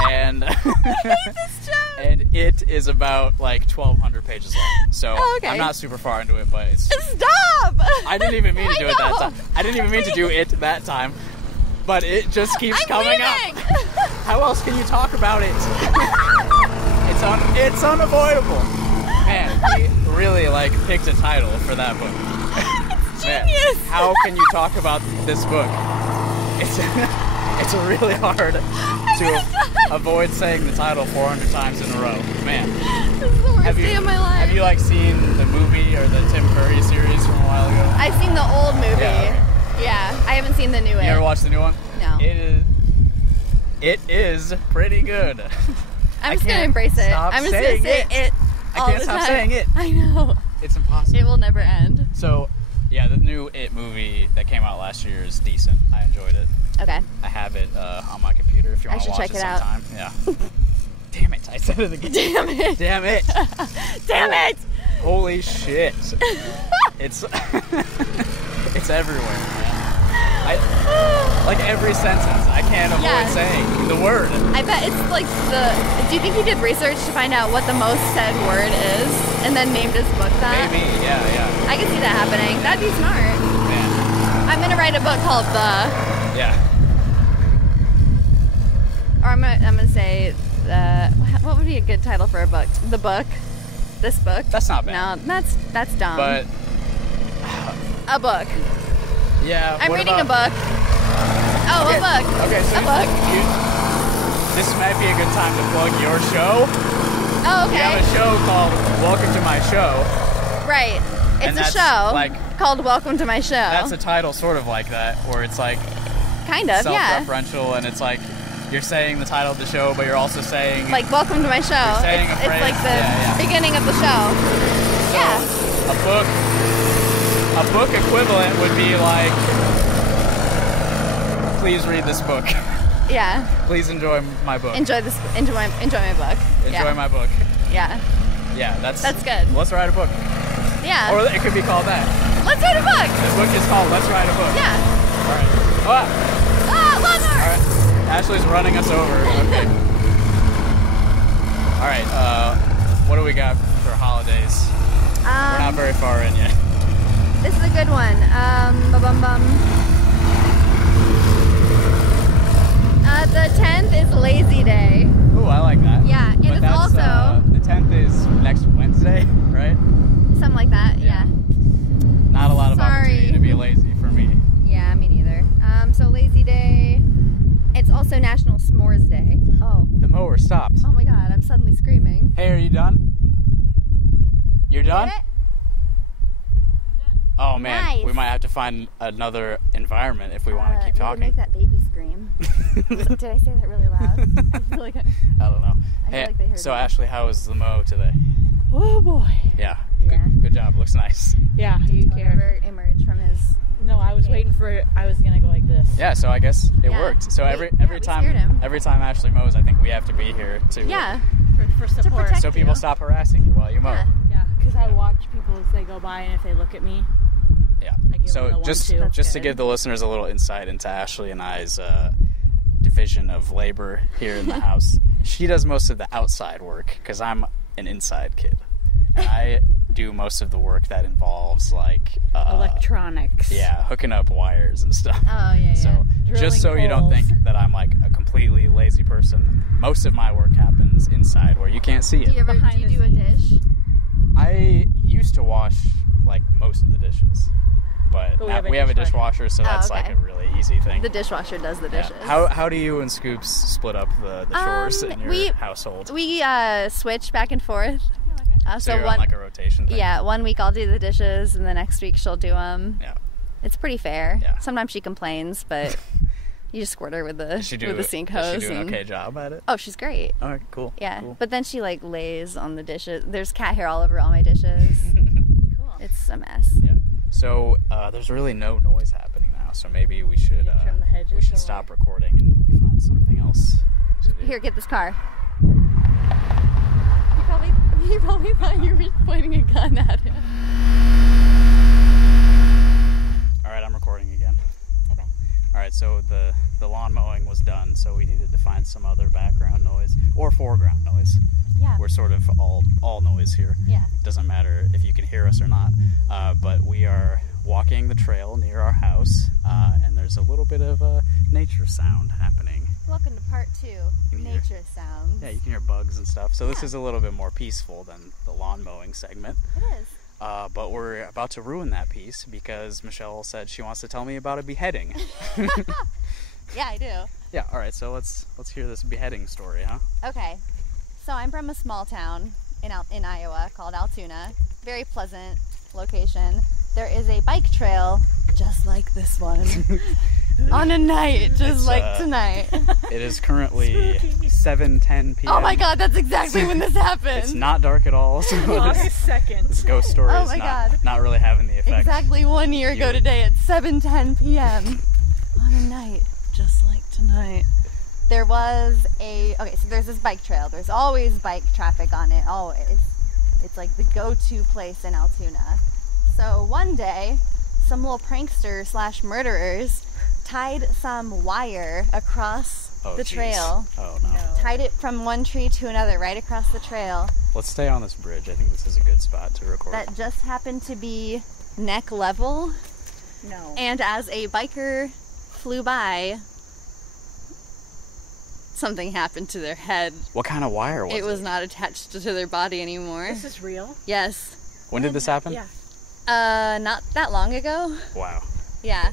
and I hate this joke. and it is about like 1,200 pages long. So okay. I'm not super far into it, but it's... Stop! I didn't even mean to do it that know. time. I didn't even mean to do it that time, but it just keeps coming up. How else can you talk about it? It's unavoidable. Man, he really like picked a title for that book. It's genius. Man, how can you talk about this book? It's really hard to avoid saying the title 400 times in a row. Man. This is the worst day of my life. Have you like seen the movie or the Tim Curry series from a while ago? I've seen the old movie. Yeah, Yeah, I haven't seen the new one. You ever watched the new one? No. It is pretty good. I'm just gonna embrace it. I'm just gonna say it. I can't stop saying it. I know. It's impossible. It will never end. So, yeah, the new It movie that came out last year is decent. I enjoyed it. Okay. I have it on my computer if you want to watch check it out. sometime. Yeah. Damn it! I said it again. Damn it! Damn it! Damn it! Holy shit! It's it's everywhere, man. Like every sentence, I can't avoid saying the word. I bet it's like do you think he did research to find out what the most said word is and then named his book that? Maybe, yeah. I can see that happening. That'd be smart. Man. I'm gonna write a book called Yeah. Or I'm gonna say what would be a good title for a book? The book. This book. That's not bad. No, that's dumb. But a book. yeah. I'm reading a book. Oh, Okay. a book. Okay, so a book. This might be a good time to plug your show. Oh, okay. You have a show called Welcome to My Show. Right. And It's a that's show called Welcome to My Show. That's a title sort of like that, where it's like kind of, yeah. self-referential, and it's like you're saying the title of the show, but you're also saying Like Welcome to My Show. You're saying a It's phrase. like the beginning of the show. So, Yeah. A book equivalent would be like, please read this book. Yeah. Please enjoy my book. Enjoy my book. Enjoy my book. Yeah. Yeah, that's good. Let's write a book. Yeah. Or it could be called that. Let's write a book. The book is called Let's Write a Book. Yeah. All right. Lawnmower. All right. Ashley's running us over. Okay. All right. What do we got for holidays? We're not very far in yet. This is a good one. The 10th is Lazy Day. Ooh, I like that. Yeah, and it's also the 10th is next Wednesday, right? something like that. Yeah. Not a lot of opportunity to be lazy for me. Yeah, me neither. So Lazy Day. It's also National S'mores Day. Oh. The mower stopped. Oh my God! I'm suddenly screaming. Hey, are you done? You're done? Oh man, Nice. we might have to find another environment if we want to keep talking. Make that baby scream. Did I say that really loud? I feel like I don't know. I feel like they heard so me. Ashley, how was the mow today? Oh boy. Yeah. Yeah. Good job. Looks nice. Yeah. Do you care? Ever emerge from his. No, I was waiting for it. I was gonna go like this. Yeah. So I guess it Yeah. worked. So every we scared him. time Ashley mows, I think we have to be here to Yeah. For support. protect so people you. stop harassing you while you mow. Yeah. Yeah, because I watch people as they go by, and if they look at me, Yeah. I give them So the just 1-2. just to good. give the listeners a little insight into Ashley and I's division of labor here in the house. She does most of the outside work because I'm an inside kid. And I do most of the work that involves like electronics. Yeah, hooking up wires and stuff. Oh yeah. So Drilling just so you don't holes. think that I'm like a completely lazy person, most of my work happens inside where you can't see it. Do you do a dish? I used to wash like most of the dishes, but we now have a we have a dishwasher. dishwasher, so that's okay. like a really easy thing. The dishwasher does the dishes. How do you and Scoops split up the chores in your household? We switch back and forth. So you're on like a rotation thing? Yeah, one week I'll do the dishes, and the next week she'll do them. Yeah. It's pretty fair. Yeah. Sometimes she complains, but you just squirt her with the sink hose. Does she do an okay job at it? Oh, she's great. All right, cool. Yeah, cool. but then she like lays on the dishes. There's cat hair all over all my dishes. Cool. It's a mess. Yeah. So there's really no noise happening now, so maybe we should trim the hedges stop recording and find something else to do. Here, get this car. He probably thought you were pointing a gun at him. All right, I'm recording again. Okay. All right, so the lawn mowing was done, so we needed to find some other background noise or foreground noise. Yeah. We're sort of all noise here. Yeah. Doesn't matter if you can hear us or not. But we are walking the trail near our house, and there's a little bit of nature sound happening. Welcome to part 2, can hear- nature sounds. Yeah, you can hear bugs and stuff. So this Yeah. is a little bit more peaceful than the lawn mowing segment. It is. But we're about to ruin that piece because Michelle said she wants to tell me about a beheading. Yeah, I do. Yeah, all right, so let's hear this beheading story, huh? Okay. So I'm from a small town in Iowa called Altoona. Very pleasant location. There is a bike trail just like this one. On a night just like tonight. It is currently 7:10 p.m. Oh my god, that's exactly when this happened. It's not dark at all. So August 2nd. this ghost story Oh is my God. not really having the effect. Exactly 1 year ago today at 7:10 p.m. on a night just like tonight. There was so there's this bike trail. There's always bike traffic on it, always. It's like the go-to place in Altoona. So one day, some little pranksters / murderers tied some wire across the geez. trail. Oh no. Tied it from one tree to another right across the trail. Let's stay on this bridge. I think this is a good spot to record. That just happened to be neck level. No. And as a biker flew by, something happened to their head. What kind of wire was it? It was not attached to their body anymore. This is real? Yes. When did this happen? Yeah. Not that long ago. Wow. Yeah.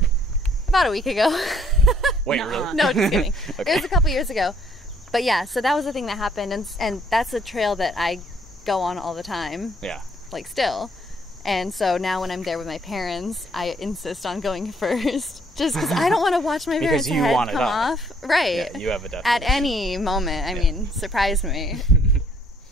About a week ago. Wait, Nuh-uh. really? No, just kidding. Okay. It was a couple years ago. But yeah, so that was the thing that happened, and that's a trail that I go on all the time. Yeah. Like still. And so now when I'm there with my parents, I insist on going first. Just because I don't want to watch my parents' Because you head want it come up. off. Right. Yeah, you have a death At wish. any moment. I mean, surprise me.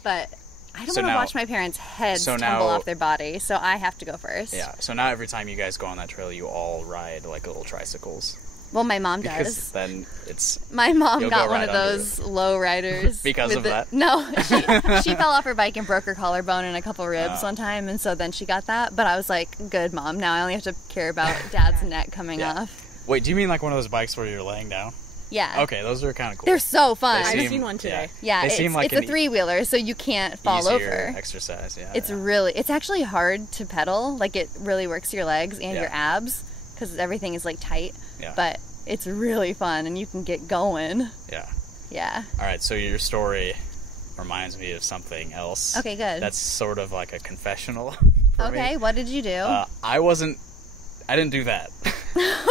But I don't So want to now- watch my parents' heads so tumble now- off their body, so I have to go first. Yeah. So now every time you guys go on that trail, you all ride like little tricycles. Well, my mom Because does. then it's My mom You'll got go one right of under those low riders. Because with of the- that? No, she fell off her bike and broke her collarbone and a couple ribs one time, and so then she got that. But I was like, good, Mom. Now I only have to care about Dad's neck coming Yeah. off. Wait, do you mean like one of those bikes where you're laying down? Yeah. Okay, those are kind of cool. They're so fun. They I've seem- seen one today. Yeah, They it's, seem like it's an a three-wheeler, so you can't fall easier over. exercise. Yeah. It's yeah. it's actually hard to pedal. Like, it really works your legs and Yeah. your abs, because everything is like tight. Yeah. But it's really fun, and you can get going. Yeah. Yeah. All right, so your story reminds me of something else. Okay, good. That's sort of like a confessional for Okay, me. what did you do? I didn't do that.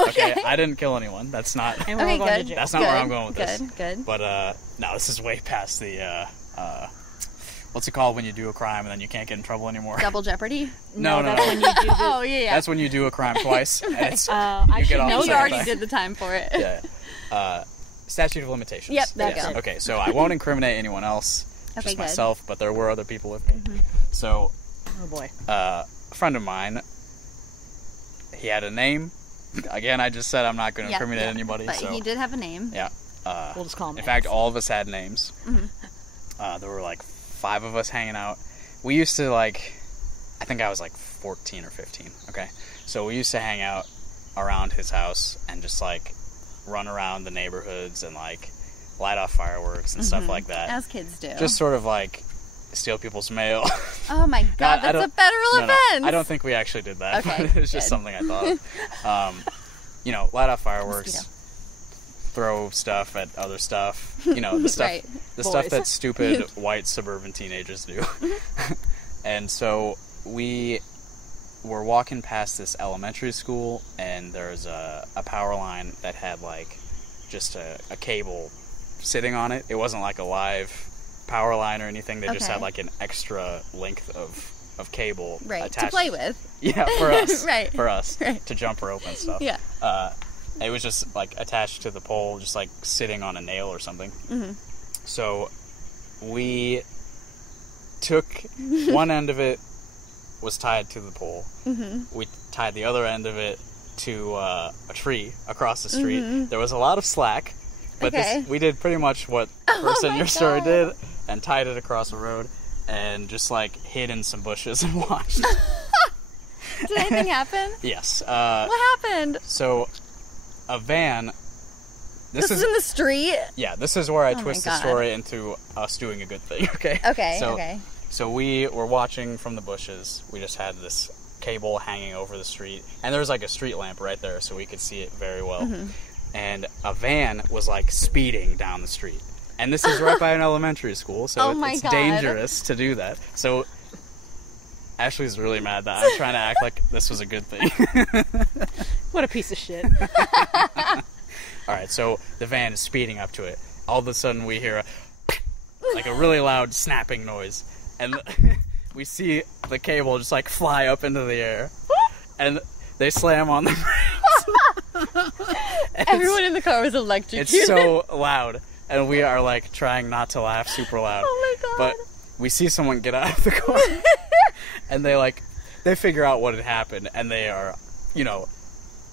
Okay. I didn't kill anyone. That's not. And we're Okay, going to good. jail. That's not where I'm going with good, this. Good. But no, this is way past the what's it called when you do a crime and then you can't get in trouble anymore? Double Jeopardy? No. That's when you do the... Oh, yeah. That's when you do a crime twice. And it's, I you get should off know the You second already time. did the time for it. Yeah. Statute of limitations. Yep, there you Yes. go. Okay, so I won't incriminate anyone else, Okay, just good. myself, but there were other people with me. So, Oh, boy. a friend of mine, he had a name. Again, I just said I'm not going to incriminate anybody. But so he did have a name. yeah. We'll just call him In X. fact, all of us had names. There were like 5 of us hanging out. We used to I think I was like 14 or 15. Okay, so we used to hang out around his house and just like run around the neighborhoods and, like, light off fireworks and stuff like that. As kids do. Just sort of, like, steal people's mail. Oh my god, that's a federal offense! No, I don't think we actually did that. Okay, But it was just something I thought of. You know, light off fireworks, throw stuff at other stuff. You know, the stuff, Right. the stuff that stupid white suburban teenagers do. And so we were walking past this elementary school, and there's a power line that had, like, just a cable sitting on it. It wasn't like a live power line or anything. They just had, like, an extra length of cable attached. To play with. Yeah, for us. Right. For us. Right. To jump rope and stuff. Yeah. It was just, like, attached to the pole, just, like, sitting on a nail or something. Mm-hmm. So we took one end of it was tied to the pole. Mm-hmm. We tied the other end of it to a tree across the street. Mm-hmm. There was a lot of slack, but we did pretty much what the person in your story did, and tied it across the road, and just, like, hid in some bushes and watched. Did anything happen? Yes. What happened? So, a van... This is in the street? Yeah, this is where I twist the story into us doing a good thing, okay? Okay. So we were watching from the bushes. We just had this cable hanging over the street. And there was, like, a street lamp right there, so we could see it very well. Mm-hmm. And a van was, like, speeding down the street. And this is right by an elementary school, so it's dangerous to do that. So Ashley's really mad that I'm trying to act like this was a good thing. What a piece of shit. All right, so the van is speeding up to it. All of a sudden, we hear a really loud snapping noise. And we see the cable just, like, fly up into the air. And they slam on the brakes. Everyone in the car was electrocuted. It's so loud. And we are, like, trying not to laugh super loud. Oh, my God. But we see someone get out of the car. And they figure out what had happened. And they are, you know...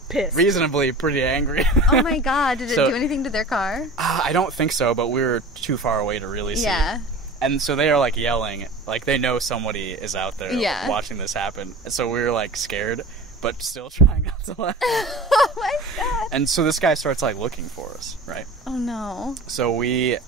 pissed. Reasonably pretty angry. Oh my god, did it do anything to their car? I don't think so, but we were too far away to really see. Yeah. And so they are, like, yelling, like, they know somebody is out there watching this happen. And so we were, like, scared, but still trying not to laugh. Oh my god. And so this guy starts, like, looking for us, right? Oh no. So we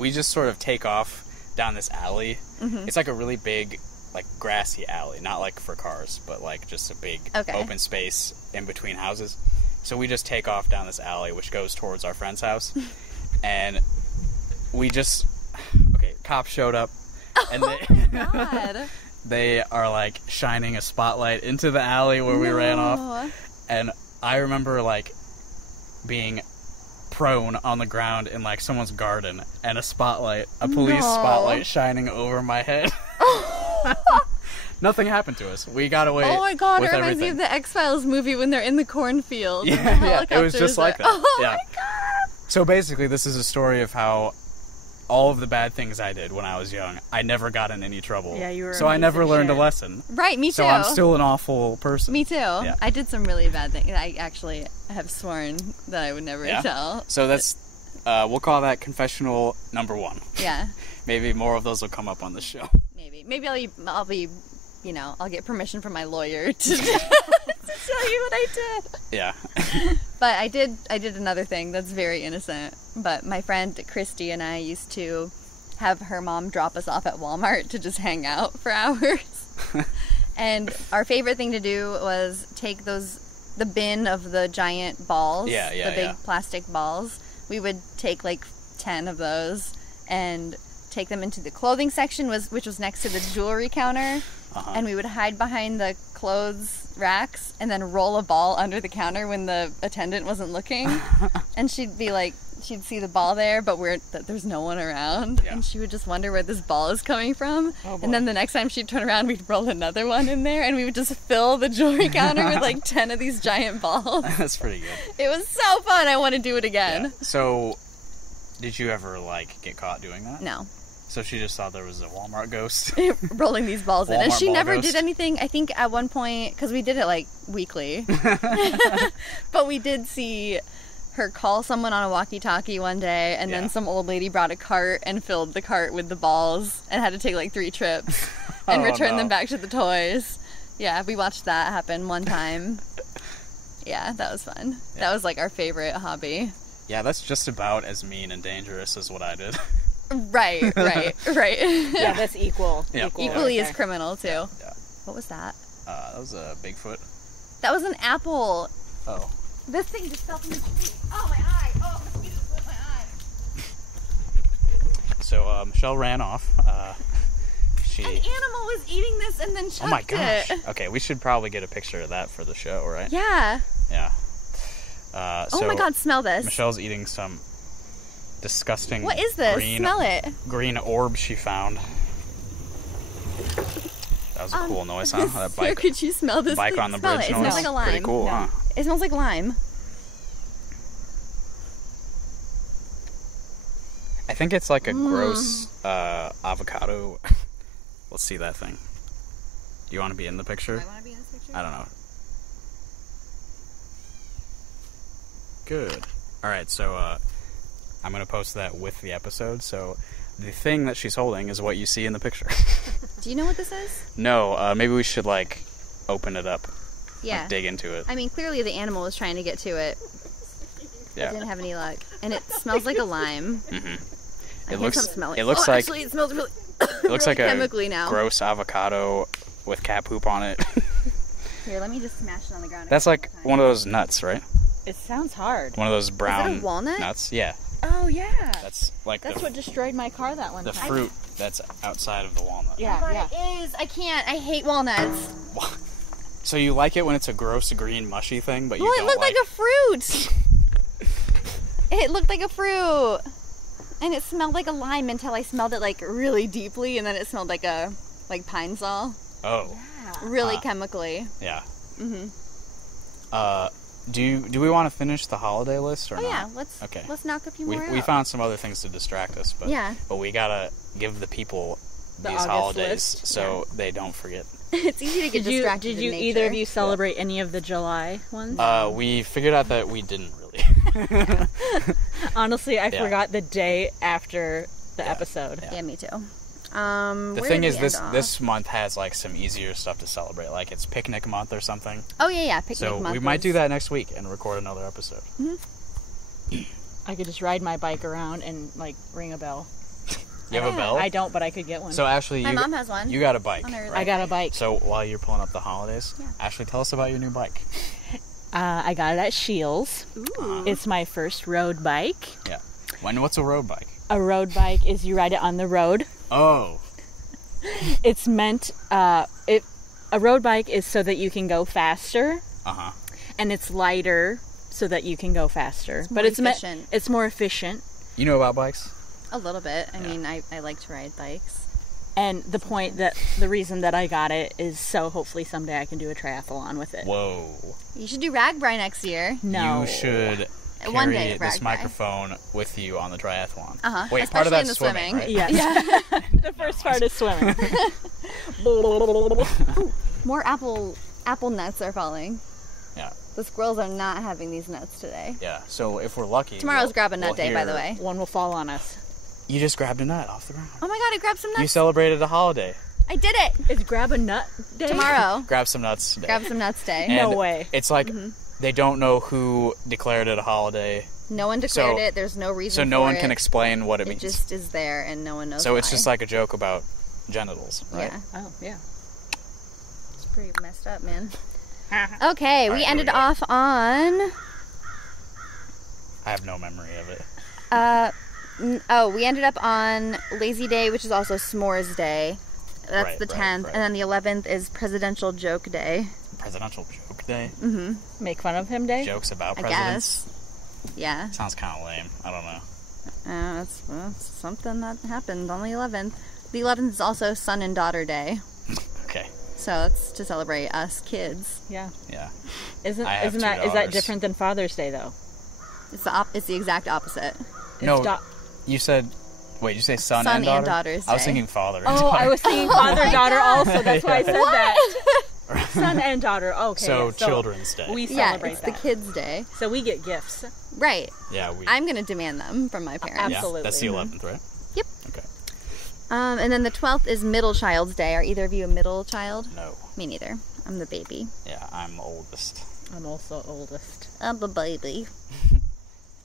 just sort of take off down this alley. Mm-hmm. It's, like, a really big, like, grassy alley, not, like, for cars, but, like, just a big open space in between houses. So we just take off down this alley, which goes towards our friend's house. And we just... Okay, cops showed up, and they are, like, shining a spotlight into the alley where we ran off. And I remember, like, being prone on the ground in, like, someone's garden, and a police spotlight shining over my head. Nothing happened to us. We got away. Oh my god, with it reminds me of the X-Files movie when they're in the cornfield. Yeah, it was just like that. Oh yeah. My god. So basically, this is a story of how all of the bad things I did when I was young, I never got in any trouble. Yeah, you were. So I never learned a lesson. Right, me too. So I'm still an awful person. Me too. Yeah. I did some really bad things. I actually have sworn that I would never tell. So that's, we'll call that confessional number 1. Yeah. Maybe more of those will come up on the show. Maybe I'll be, you know, I'll get permission from my lawyer to tell you what I did. Yeah. But I did another thing that's very innocent. But my friend Christy and I used to have her mom drop us off at Walmart to just hang out for hours. And our favorite thing to do was take the bin of the giant balls, the big plastic balls. We would take like 10 of those and take them into the clothing section, which was next to the jewelry counter. Uh-huh. And we would hide behind the clothes racks and then roll a ball under the counter when the attendant wasn't looking. And she'd be like, she'd see the ball there, but there's no one around. Yeah. And she would just wonder where this ball is coming from. Oh, and then the next time she'd turn around, we'd roll another one in there, and we would just fill the jewelry counter with like 10 of these giant balls. That's pretty good. It was so fun. I want to do it again. Yeah. So, did you ever like get caught doing that? No. So she just thought there was a Walmart ghost rolling these balls in, and she never did anything. I think at one point, because we did it like weekly, but we did see her call someone on a walkie-talkie one day, and then some old lady brought a cart and filled the cart with the balls and had to take like 3 trips and return them back to the toys. Yeah, we watched that happen one time. Yeah, that was fun. Yeah. That was like our favorite hobby. Yeah, that's just about as mean and dangerous as what I did. Right. Yeah, that's equal. Yeah. Equally as criminal, too. Yeah. What was that? That was a Bigfoot. That was an apple. Oh. This thing just fell from the tree. Oh, my eye. Oh, mosquito split my eye. So, Michelle ran off. An animal was eating this and then chucked it. Oh my gosh. Okay, we should probably get a picture of that for the show, right? Yeah. Yeah. Oh my god, smell this. Michelle's eating some disgusting What is this? Smell it. green orb she found. That was a cool noise, huh? That bike. Could you smell this? Bike on the smell bridge it. It noise. smells like a lime. Pretty cool, huh? It smells like lime. I think it's like a gross avocado. Let's see that thing. Do you want to be in the picture? Do I want to be in this picture? I don't know. Good. Alright, so I'm going to post that with the episode. So the thing that she's holding is what you see in the picture. Do you know what this is? No, maybe we should like open it up. Yeah. Like, dig into it. I mean, clearly the animal was trying to get to it. Yeah. It didn't have any luck. And it smells like a lime. Mm-hmm. It looks like actually, it smells really it looks like a chemically now. gross avocado with cat poop on it. Here, let me just smash it on the ground. That's like one of those nuts, right? It sounds hard. One of those brown Is it a walnut? nuts. Yeah. Oh, yeah. That's like That's what destroyed my car that one the time. fruit that's outside of the walnut. Yeah, yeah. It is. I can't. I hate walnuts. So you like it when it's a gross green mushy thing, but you Well, it don't looked like a fruit. It looked like a fruit. And it smelled like a lime until I smelled it like really deeply, and then it smelled like pine sol. Oh. Really chemically. Yeah. Mhm. Do we want to finish the holiday list or Oh not? yeah, let's knock a few more We out. found some other things to distract us, but Yeah. but we gotta give the people The these August holidays list, so they don't forget. It's easy to get distracted. Did in you nature. either of you celebrate any of the July ones? We figured out that we didn't really. Honestly, I Yeah. forgot the day after the episode. Yeah. Yeah, me too. The thing is, this month has like some easier stuff to celebrate. Like it's picnic month or something. Oh yeah, picnic So month. we might do that next week and record another episode. I could just ride my bike around and like ring a bell. You have a bell? I don't, but I could get one. So Ashley, My mom has one. You got a bike. On her I got a bike. So while you're pulling up the holidays, Ashley, tell us about your new bike. I got it at Shields. Ooh. It's my first road bike. Yeah. What's a road bike? A road bike is you ride it on the road. Oh. It's meant. A road bike is so that you can go faster. And it's lighter so that you can go faster. But it's efficient. It's more efficient. You know about bikes? A little bit. I mean, I like to ride bikes. And the reason that I got it is so hopefully someday I can do a triathlon with it. Whoa. You should do Ragbri next year. No. You should One carry day, this Ragbri. microphone with you on the triathlon. Especially Wait, part of that's in the swimming, right? Yes. The first part is swimming. More apple nuts are falling. Yeah. The squirrels are not having these nuts today. Yeah. So if we're lucky, Tomorrow's grab a nut day, by the way. One will fall on us. You just grabbed a nut off the ground. Oh my god, I grabbed some nuts. You celebrated a holiday. I did it. It's grab a nut day? Tomorrow. Grab some nuts today. Grab some nuts day. And No way. It's like they don't know who declared it a holiday. No one declared it. There's no reason So for no one it. can explain what it It means. just is there and no one knows So why. it's just like a joke about genitals, right? Yeah. Oh, yeah. It's pretty messed up, man. Okay, we Alright, ended here we go. off on... I have no memory of it. we ended up on Lazy Day, which is also S'mores Day. That's Right, the right, 10th. right. And then the 11th is Presidential Joke Day. Presidential joke day? Make fun of him day? Jokes about I presidents? guess. Yeah. Sounds kind of lame. I don't know. That's something that happened on the 11th. The 11th is also Son and Daughter Day. Okay. So it's to celebrate us kids. Yeah. Yeah. Isn't I have two that daughters. different than Father's Day though? It's the exact opposite. No, da- you said... Wait, did you say son Son and daughter? and Daughter's I was Day. thinking father and Oh, daughter. I was thinking father-daughter also. That's why I said that. That. Son and daughter. Okay. So Children's Day. We Yeah, celebrate it's that. the kids' day. So we get gifts. Right. Yeah, we... I'm going to demand them from my parents. yeah, Absolutely. that's the 11th, right? Yep. Okay. And then the 12th is Middle Child's Day. Are either of you a middle child? No. Me neither. I'm the baby. Yeah, I'm oldest. I'm also oldest. I'm the baby.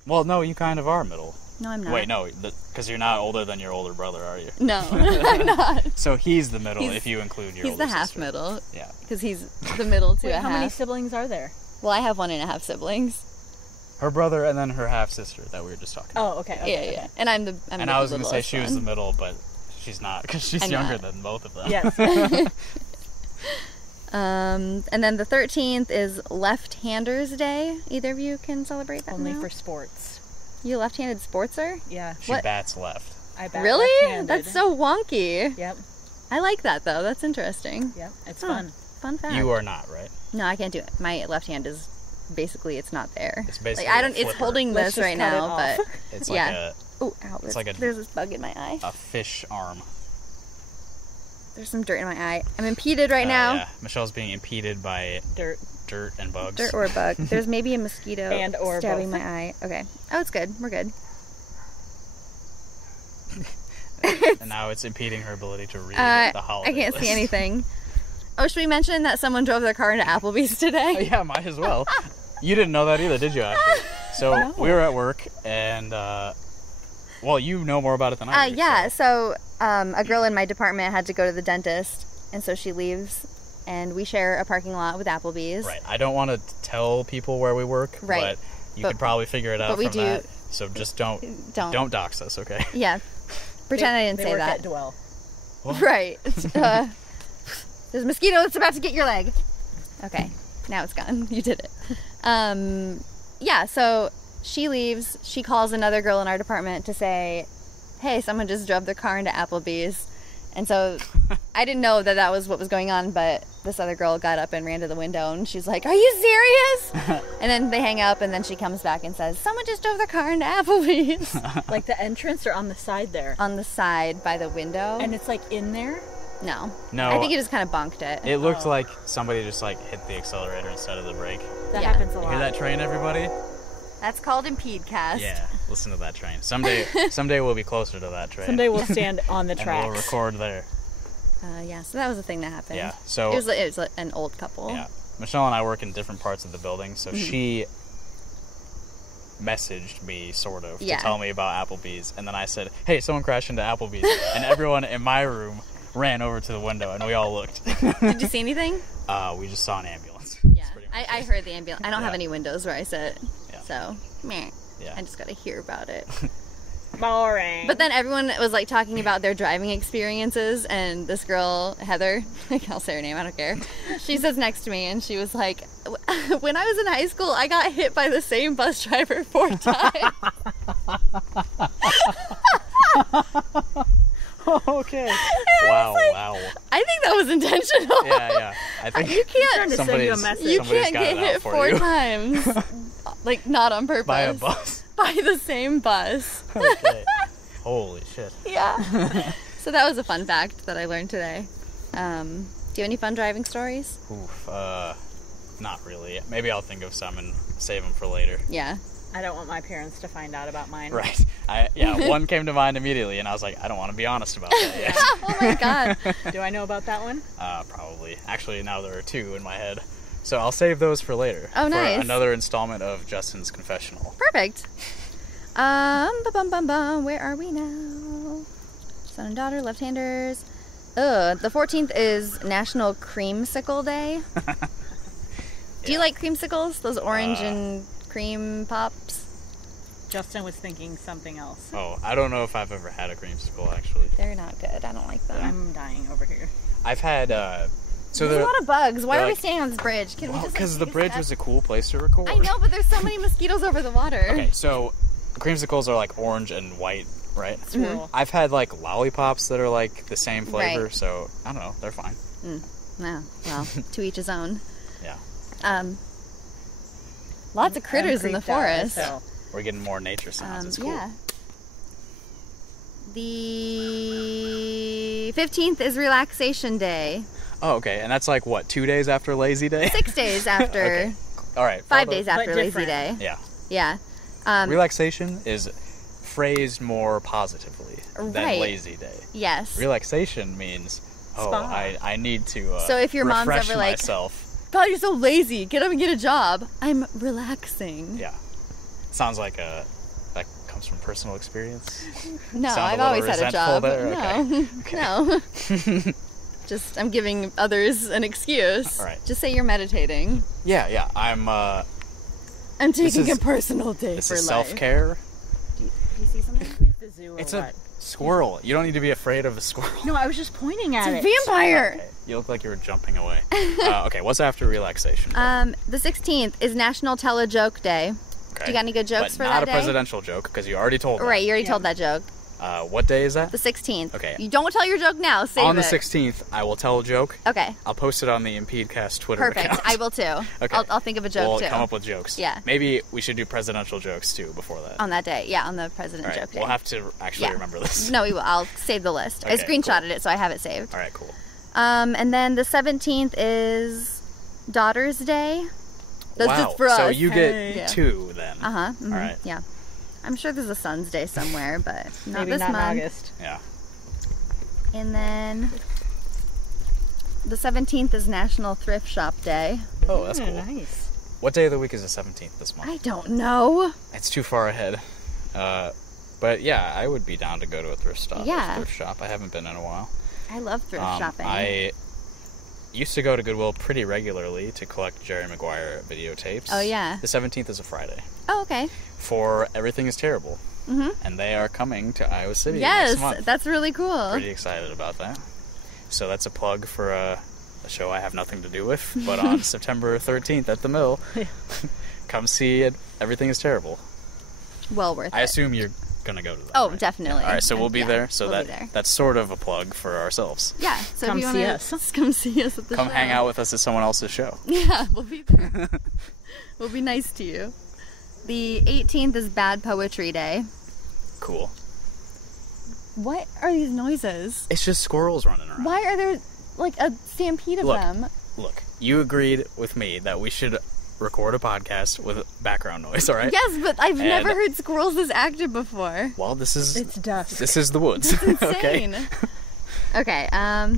Well, no, you kind of are middle. No, I'm not. Wait, no, because you're not older than your older brother, are you? No, I'm not. So he's the middle if you include your older He's the half sister. middle. Yeah. Because he's the middle to Wait, a how half. many siblings are there? Well, I have 1.5 siblings. Her brother and then her half sister that we were just talking about. Oh, okay. Yeah. And I'm the And I was going to say littlest she was the one. middle, but she's not because she's I'm younger not. than both of them. Yes. And then the 13th is Left-Handers Day. Either of you can celebrate that Only now? for sports. You a left-handed sportser? Yeah. She What? bats left. I bat Really? left-handed. That's so wonky. Yep. I like that though. That's interesting. Yep. It's Huh. fun. Fun fact. You are not, right? No, I can't do it. My left hand is basically it's not there. It's basically like I don't. a It's flipper. holding Let's this just right cut it now, off. but It's yeah. like Oh, ow! it's like a- there's this bug in my eye. a fish arm. There's some dirt in my eye. I'm impeded right now. Yeah. Michelle's being impeded by Dirt. dirt and bugs. Dirt or bug. There's maybe a mosquito And or stabbing both. my eye. Okay. Oh, it's good. We're good. And now it's impeding her ability to read the holiday I can't list. see anything. Oh, should we mention that someone drove their car into Applebee's today? Oh, yeah, might as well. You didn't know that either, did you, actually? So No. we were at work, and, well, you know more about it than I do. Yeah, so a girl in my department had to go to the dentist, and so she leaves, and we share a parking lot with Applebee's. Right. I don't want to tell people where we work, Right. but you could probably figure it out but we from do- that. So just don't dox us, okay? Yeah. Pretend I didn't They say work that. at Dwell. Right. There's a mosquito that's about to get your leg. Okay, now it's gone. You did it. Yeah, so she leaves. She calls another girl in our department to say, hey, someone just drove their car into Applebee's. And so I didn't know that that was what was going on, but this other girl got up and ran to the window, and she's like, are you serious? And then they hang up, and then she comes back and says, someone just drove their car into Applebee's. Like the entrance or on the side there? On the side by the window. And it's like in there? No. No. I think it just kind of bunked it. It looked like somebody just, like, hit the accelerator instead of the brake. That Yeah. happens a You lot. hear that train, everybody? That's called impedecast. Yeah, listen to that train. Someday we'll be closer to that train. Someday we'll stand on the and tracks. we'll record there. Yeah, so that was the thing that happened. Yeah, so... It was like an old couple. Yeah. Michelle and I work in different parts of the building, so she messaged me, sort of, Yeah. to tell me about Applebee's. And then I said, hey, someone crashed into Applebee's. And everyone in my room ran over to the window, and we all looked. Did you see anything? We just saw an ambulance. Yeah. That's pretty much I it. heard the ambulance. I don't have Yeah. any windows where I sit. Yeah. So, meh. Yeah. I just got to hear about it. Boring. But then everyone was like talking about their driving experiences, and this girl, Heather, I'll say her name, I don't care. She sits next to me, and she was like, when I was in high school, I got hit by the same bus driver 4 times. Okay. Wow, wow. I think that was intentional. Yeah. I think You can't- Trying to send you a message. You somebody's can't got get it out hit for 4 you. times. Like, not on purpose. By a bus. By the same bus. Okay. Holy shit. Yeah. So that was a fun fact that I learned today. Do you have any fun driving stories? Oof, not really. Maybe I'll think of some and save them for later. Yeah. I don't want my parents to find out about mine. Right. One came to mind immediately, and I was like, I don't want to be honest about that yet. Oh my god. Do I know about that one? Probably. Actually, now there are 2 in my head. So I'll save those for later. Oh, nice. For another installment of Justin's Confessional. Perfect. Where are we now? Son and daughter, left-handers. The 14th is National Creamsicle Day. Do you like creamsicles? Those orange and cream pops? Justin was thinking something else. Oh, I don't know if I've ever had a creamsicle, actually. They're not good. I don't like them. I'm dying over here. I've had, so There's a lot of bugs. Why they're are we like- standing on this bridge? Can we just because like, the take a bridge step? was a cool place to record. I know, but there's so many mosquitoes over the water. Okay, so creamsicles are like orange and white, right? Swirl. I've had like lollipops that are like the same flavor, Right. so I don't know, they're fine. No, well, to each his own. Yeah. Lots of critters in the creeped out as forest. hell. We're getting more nature sounds. It's cool. Yeah. The 15th is Relaxation Day. Oh, okay. And that's like what, 2 days after Lazy Day? 6 days after. Okay. All right. 5 days after But Lazy different. Day. Yeah. Yeah. Relaxation is phrased more positively than Right. Lazy Day. Yes. Relaxation means, Spa. I need to So if your mom's refresh ever like, myself. God, you're so lazy. Get up and get a job. I'm relaxing. Yeah. Sounds like that comes from personal experience. No, I've always had a job. There? No. Okay. No. Just, I'm giving others an excuse. All right. Just say you're meditating. Yeah. I'm taking a personal day for life. This is self-care. Do you see something? The zoo or It's what? a squirrel. You don't need to be afraid of a squirrel. No, I was just pointing at it. It's a vampire! Okay. You look like you were jumping away. Okay, what's after relaxation? The 16th is National Tell a Joke Day. Okay. Do you got any good jokes for that not day? a presidential joke, because you already told that. Right, you already told that joke. What day is that? The 16th. Okay. You don't tell your joke now. Save it. On the 16th, I will tell a joke. Okay. I'll post it on the impedecast Twitter account. Perfect. I will too. Okay. I'll think of a joke too. We'll come up with jokes. Yeah. Maybe we should do presidential jokes too before that. On that day. Yeah, on the president All right. joke day. We'll have to actually remember this. No, we will. I'll save the list. I Okay, screenshotted it, so I have it saved. All right, cool. And then the 17th is Daughter's Day. That's wow. just for us. So you get 2 then. Uh-huh. Mm-hmm. All right. Yeah. I'm sure there's a Son's Day somewhere, but not Maybe this not month. in August. Yeah. And then the 17th is National Thrift Shop Day. Oh, that's cool. Nice. What day of the week is the 17th this month? I don't know. It's too far ahead. But yeah, I would be down to go to a thrift shop. Yeah. I haven't been in a while. I love thrift shopping. I used to go to Goodwill pretty regularly to collect Jerry Maguire videotapes. Oh, yeah. The 17th is a Friday. Oh, okay. For Everything is Terrible. Mm-hmm. And they are coming to Iowa City next month. Yes, that's really cool. Pretty excited about that. So that's a plug for a show I have nothing to do with, but on September 13th at the Mill, come see it. Everything is Terrible. Well worth it. I assume you're going to go to that. Oh, right? definitely. All right, so we'll be there. So we'll be there. that's sort of a plug for ourselves. Yeah, so Come if you see wanna, us. Come see us at the show. Come hang out with us at someone else's show. Yeah, we'll be there. We'll be nice to you. The 18th is Bad Poetry Day. Cool. What are these noises? It's just squirrels running around. Why are there like a stampede of them? Look, you agreed with me that we should record a podcast with background noise, all right? Yes, but I've never heard squirrels this active before. Well, It's dusk. This is the woods. It's insane. Okay,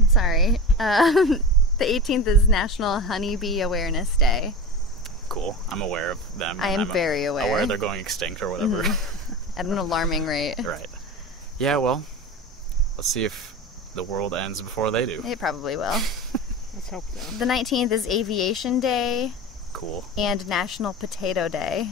sorry. The 18th is National Honeybee Awareness Day. Cool. I'm aware of them. I am very aware. Aware they're going extinct or whatever. At an alarming rate. Right. Yeah, well, let's see if the world ends before they do. It probably will. Let's hope so. The 19th is Aviation Day. Cool. And National Potato Day.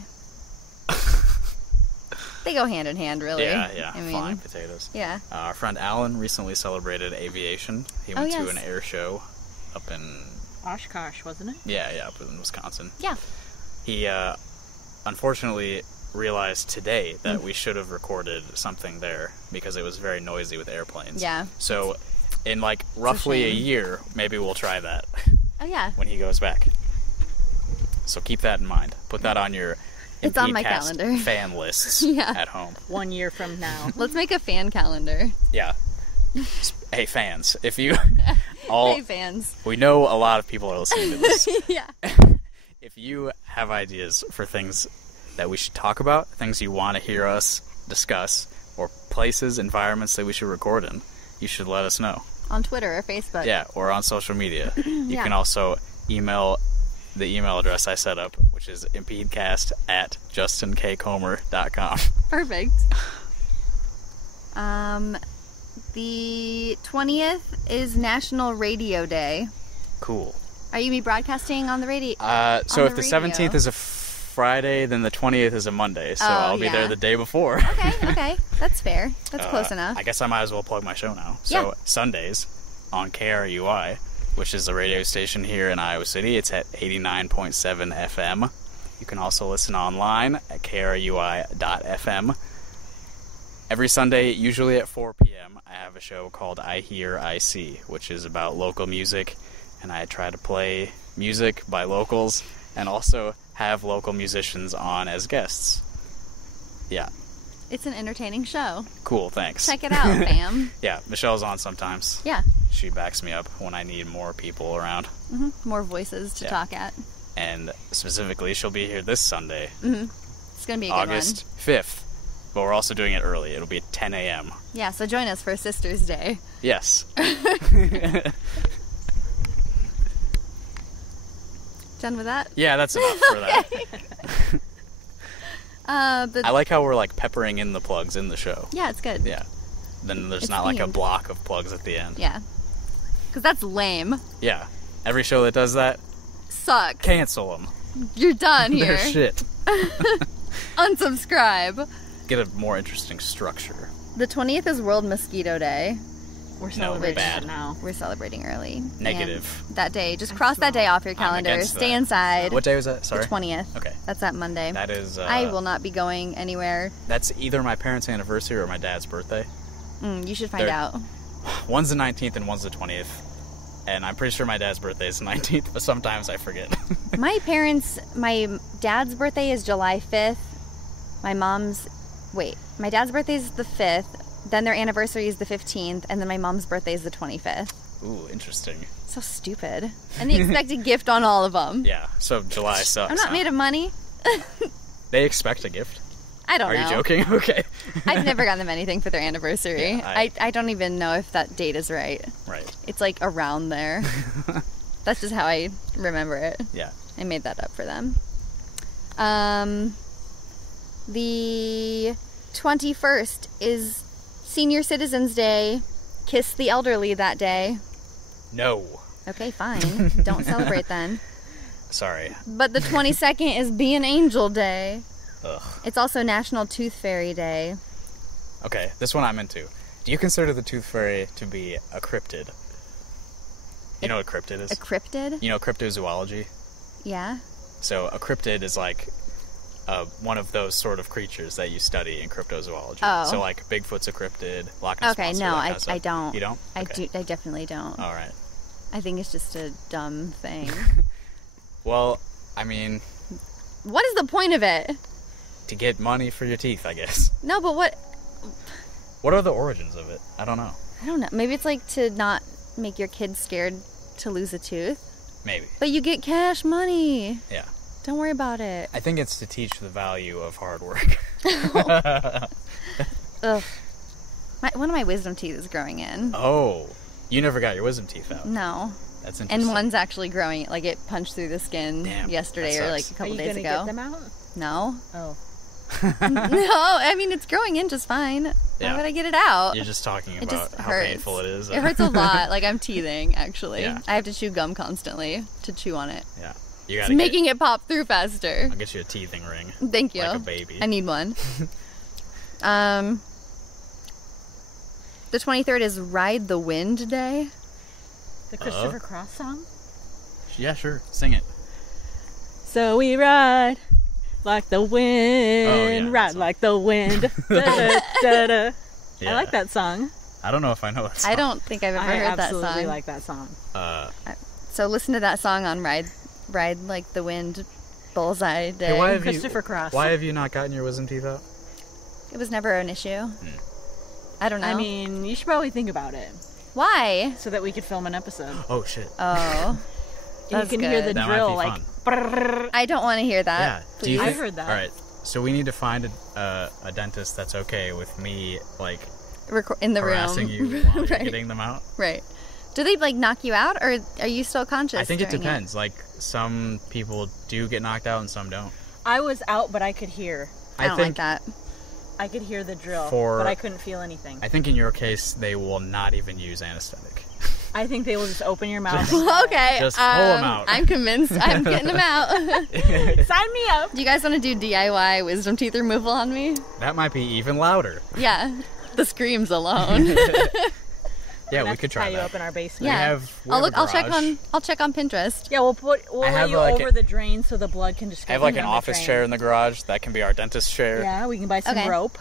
They go hand in hand, really. Yeah. I mean, Flying potatoes. Yeah. Our friend Alan recently celebrated aviation. He went to yes. an air show up in... Oshkosh, wasn't it? Yeah, up in Wisconsin. Yeah. He, unfortunately realized today that we should have recorded something there because it was very noisy with airplanes. Yeah. So, in like roughly a year, maybe we'll try that. Oh, yeah. When he goes back. So keep that in mind. Put that on your It's on my Impedecast calendar. fan lists at home. 1 year from now. Let's make a fan calendar. Yeah. Hey, fans, if you Hey, fans. We know a lot of people are listening to this. Yeah. If you have ideas for things that we should talk about, things you want to hear us discuss, or places, environments that we should record in, you should let us know. On Twitter or Facebook. Yeah, or on social media. You can also email the email address I set up, which is impedecast@justinkcomer.com. Perfect. The 20th is National Radio Day. Cool. Are you going to be broadcasting on the radio? So if the 17th is a Friday, then the 20th is a Monday. So I'll be there the day before. Okay. That's fair. That's close enough. I guess I might as well plug my show now. So Sundays on KRUI, which is a radio station here in Iowa City. It's at 89.7 FM. You can also listen online at krui.fm. Every Sunday, usually at 4 p.m., I have a show called I Hear, I See, which is about local music, and I try to play music by locals and also have local musicians on as guests. Yeah. It's an entertaining show. Cool, thanks. Check it out, fam. Yeah, Michelle's on sometimes. Yeah. She backs me up when I need more people around. Mm-hmm. More voices to talk at. And specifically, she'll be here this Sunday. Mm-hmm. It's going to be a good one. August 5th. But we're also doing it early. It'll be at 10 a.m. Yeah, so join us for Sister's Day. Yes. Done with that? Yeah, that's enough for that. I like how we're like peppering in the plugs in the show. Yeah, it's good. Yeah. Then there's not like a block of plugs at the end. Yeah. Because that's lame. Yeah. Every show that does that, sucks. Cancel them. You're done here. They're shit. Unsubscribe. Get a more interesting structure. The 20th is World Mosquito Day. We're celebrating it now. We're celebrating early. Negative. And that day. Just cross that day off your calendar. Stay inside. What day was that? Sorry? The 20th. Okay. That's that Monday. That is... I will not be going anywhere. That's either my parents' anniversary or my dad's birthday. You should find out. One's the 19th and one's the 20th. And I'm pretty sure my dad's birthday is the 19th, but sometimes I forget. My dad's birthday is July 5th. My dad's birthday is the 5th. Then their anniversary is the 15th, and then my mom's birthday is the 25th. Ooh, interesting. So stupid. And they expect a gift on all of them. Yeah, so July sucks. I'm not made of money. They expect a gift? I don't know. Are you joking? Okay. I've never gotten them anything for their anniversary. Yeah, I don't even know if that date is right. Right. It's like around there. That's just how I remember it. Yeah. I made that up for them. The 21st is Senior Citizens Day. Kiss the elderly that day. No. Okay, fine. Don't celebrate then. Sorry. But the 22nd is Be an Angel Day. Ugh. It's also National Tooth Fairy Day. Okay, this one I'm into. Do you consider the tooth fairy to be a cryptid? You know what a cryptid is? A cryptid? You know cryptozoology? Yeah. So a cryptid is like one of those sort of creatures that you study in cryptozoology. Oh. So like Bigfoot's a cryptid, Loch Ness Okay, Monster, no, that kind of I stuff. don't. You don't? Okay. I definitely don't. All right. I think it's just a dumb thing. Well, I mean... What is the point of it? To get money for your teeth, I guess. No, but what... What are the origins of it? I don't know. I don't know. Maybe it's like to not make your kids scared to lose a tooth. Maybe. But you get cash money. Yeah. Don't worry about it. I think it's to teach the value of hard work. Ugh. One of my wisdom teeth is growing in. Oh. You never got your wisdom teeth out. No. That's interesting. And one's actually growing. Like, it punched through the skin yesterday or like a couple days ago. Are you going to get them out? No. Oh. No, I mean, it's growing in just fine. Yeah. Why would I get it out? You're just talking about just how hurts. painful it is. It hurts a lot. Like, I'm teething, actually. Yeah. I have to chew gum constantly to chew on it. Yeah. It's making it pop through faster. I'll get you a teething ring. Thank you. Like a baby. I need one. The 23rd is Ride the Wind Day. The Christopher Cross song? Yeah, sure. Sing it. So we ride like the wind, ride like the wind. Da, da, da. Yeah. I like that song. I don't know if I know that song. I don't think I've ever heard that song. I absolutely like that song. So listen to that song on Ride Like the Wind Bullseye Day. Hey, why Christopher Cross. Why have you not gotten your wisdom teeth out? It was never an issue. I don't know. I mean, you should probably think about it. Why? So that we could film an episode. Oh, shit. Oh. You can hear the drill, like... I don't want to hear that. Yeah. I've heard that. All right. So we need to find a dentist that's okay with me, like... in the harassing room. you while you're Right. getting them out. Right. Do they, like, knock you out, or are you still conscious? I think it depends. Like, some people do get knocked out and some don't. I was out, but I could hear. I don't like that. I could hear the drill, but I couldn't feel anything. I think in your case, they will not even use anesthetic. I think they will just open your mouth. Okay. Just pull them out. I'm convinced. I'm getting them out. Sign me up. Do you guys want to do DIY wisdom teeth removal on me? That might be even louder. Yeah. The screams alone. Yeah, we could try tie that. you up in our basement. Yeah. We have a I'll check garage. on Pinterest. Yeah, we'll lay you like over the drain so the blood can just go I have like an down the office drain. chair in the garage. That can be our dentist chair. Yeah, we can buy some rope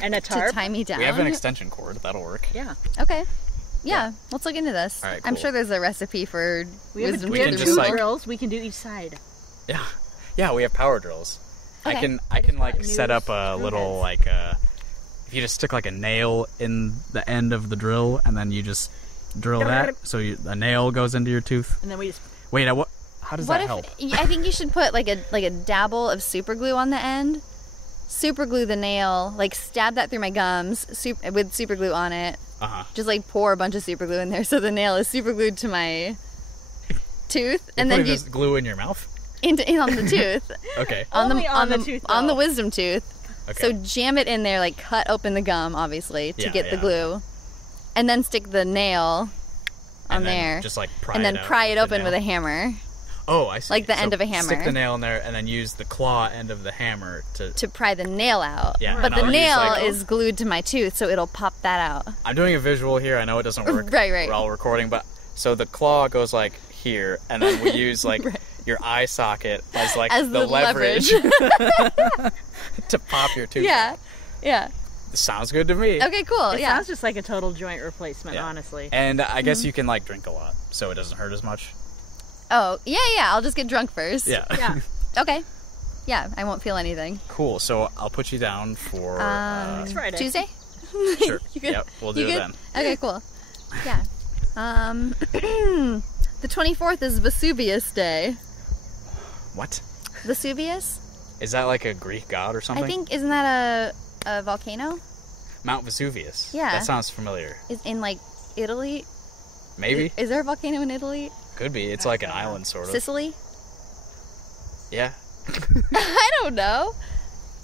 and a tarp to tie me down. We have an extension cord. That'll work. Yeah. Okay. Yeah, let's look into this. All right, I'm cool. sure there's a recipe for wisdom we teeth can just, removal. like- drills. We can do each side. Yeah. Yeah, we have power drills. Okay. I can like got set up a new little heads. like if you just stick like a nail in the end of the drill and then you just drill that so a nail goes into your tooth. And then we just... Wait, how does that help? I think you should put like a dabble of super glue on the end. Super glue the nail, like stab that through my gums with super glue on it. Uh-huh. Just like pour a bunch of super glue in there so the nail is super glued to my tooth, and then you glue in your mouth. On the tooth. Okay. On the tooth. On the wisdom tooth. Okay. So jam it in there, like cut open the gum, obviously, to get the glue, and then stick the nail on there. Just like pry it open with a hammer. Oh, I see. Like the end of a hammer. Stick the nail in there, and then use the claw end of the hammer to pry the nail out. Yeah. But the nail is glued to my tooth, so it'll pop that out. I'm doing a visual here. I know it doesn't work. Right. While recording, but so the claw goes like here, and then we use like your eye socket as like the leverage to pop your tooth. Yeah. Sounds good to me. Okay, cool. It sounds just like a total joint replacement, honestly. And I guess you can like drink a lot, so it doesn't hurt as much. Oh, yeah. I'll just get drunk first. Yeah. Okay. Yeah, I won't feel anything. Cool. So I'll put you down for it's Friday. Tuesday? Sure. Yep, we'll do it then. Okay, cool. Yeah. The 24th is Vesuvius Day. What? Vesuvius? Is that like a Greek god or something? I think, isn't that a volcano? Mount Vesuvius. Yeah. That sounds familiar. Is in like Italy? Maybe. Is there a volcano in Italy? Could be. It's like an island, sort of. Sicily? Yeah. I don't know.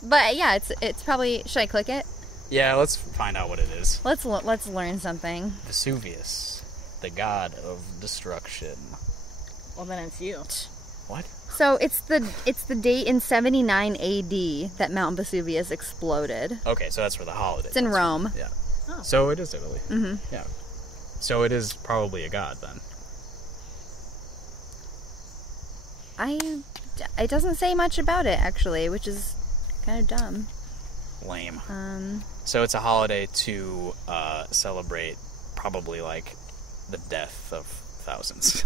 But yeah, it's probably... Should I click it? Yeah, let's find out what it is. Let's learn something. Vesuvius, the god of destruction. Well, then it's you. What? So it's the date in 79 AD that Mount Vesuvius exploded. Okay, so that's for the holiday. It's in Rome. Yeah. Oh. So it is Italy. Mm-hmm. Yeah. So it is probably a god then. It doesn't say much about it actually, which is kind of dumb. Lame. So it's a holiday to celebrate probably like the death of thousands.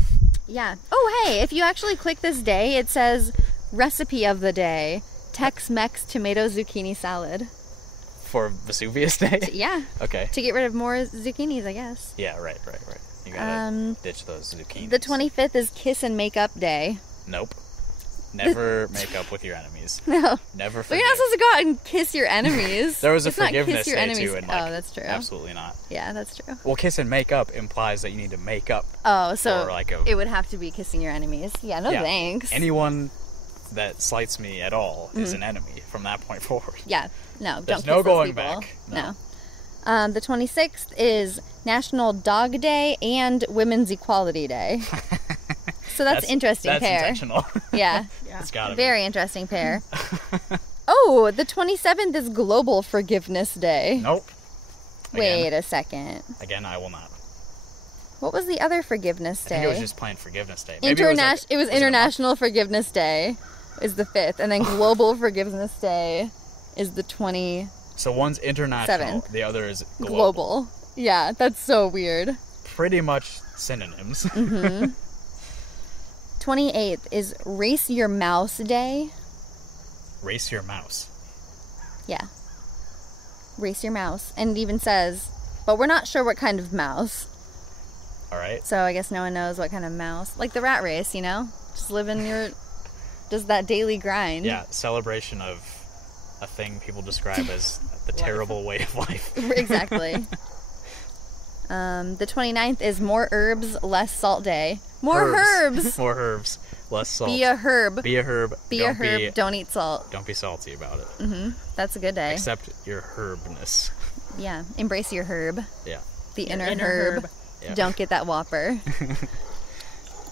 Yeah. Oh, hey, if you actually click this day, it says recipe of the day, Tex-Mex tomato zucchini salad. For Vesuvius Day? Yeah. Okay. To get rid of more zucchinis, I guess. Yeah, right. You gotta ditch those zucchinis. The 25th is Kiss and Make Up Day. Nope. Never make up with your enemies. No. Never forgive. Well, you're not supposed to go out and kiss your enemies. There was a it's not forgiveness kiss your day enemies. too. And like, oh, that's true. Absolutely not. Yeah, that's true. Well, kiss and make up implies that you need to make up. Oh, so like it would have to be kissing your enemies. Yeah, no thanks. Anyone that slights me at all is an enemy from that point forward. Yeah, no, There's don't no kiss going those people. back. No. The 26th is National Dog Day and Women's Equality Day. So that's interesting that's pair. Intentional. Yeah. It's gotta Very interesting pair. Oh, the 27th is Global Forgiveness Day. Nope. Wait a second. Again, I will not. What was the other Forgiveness Day? I think it was just plain Forgiveness Day. Maybe it was International Forgiveness Day is the 5th, and then Global Forgiveness Day is the 27th. So one's international, the other is global. Yeah, that's so weird. Pretty much synonyms. Mm-hmm. 28th is Race Your Mouse Day. Race your mouse. Yeah. Race your mouse. And it even says, but we're not sure what kind of mouse. Alright. So I guess no one knows what kind of mouse. Like the rat race, you know? Just living just that daily grind. Yeah, celebration of a thing people describe as the terrible way of life. Exactly. The 29th is More Herbs, Less Salt Day. More herbs! More herbs, less salt. Be a herb. Be a herb. Don't eat salt. Don't be salty about it. Mm-hmm. That's a good day. Accept your herbness. Yeah. Embrace your herb. Yeah. The inner herb. Yeah. Don't get that Whopper.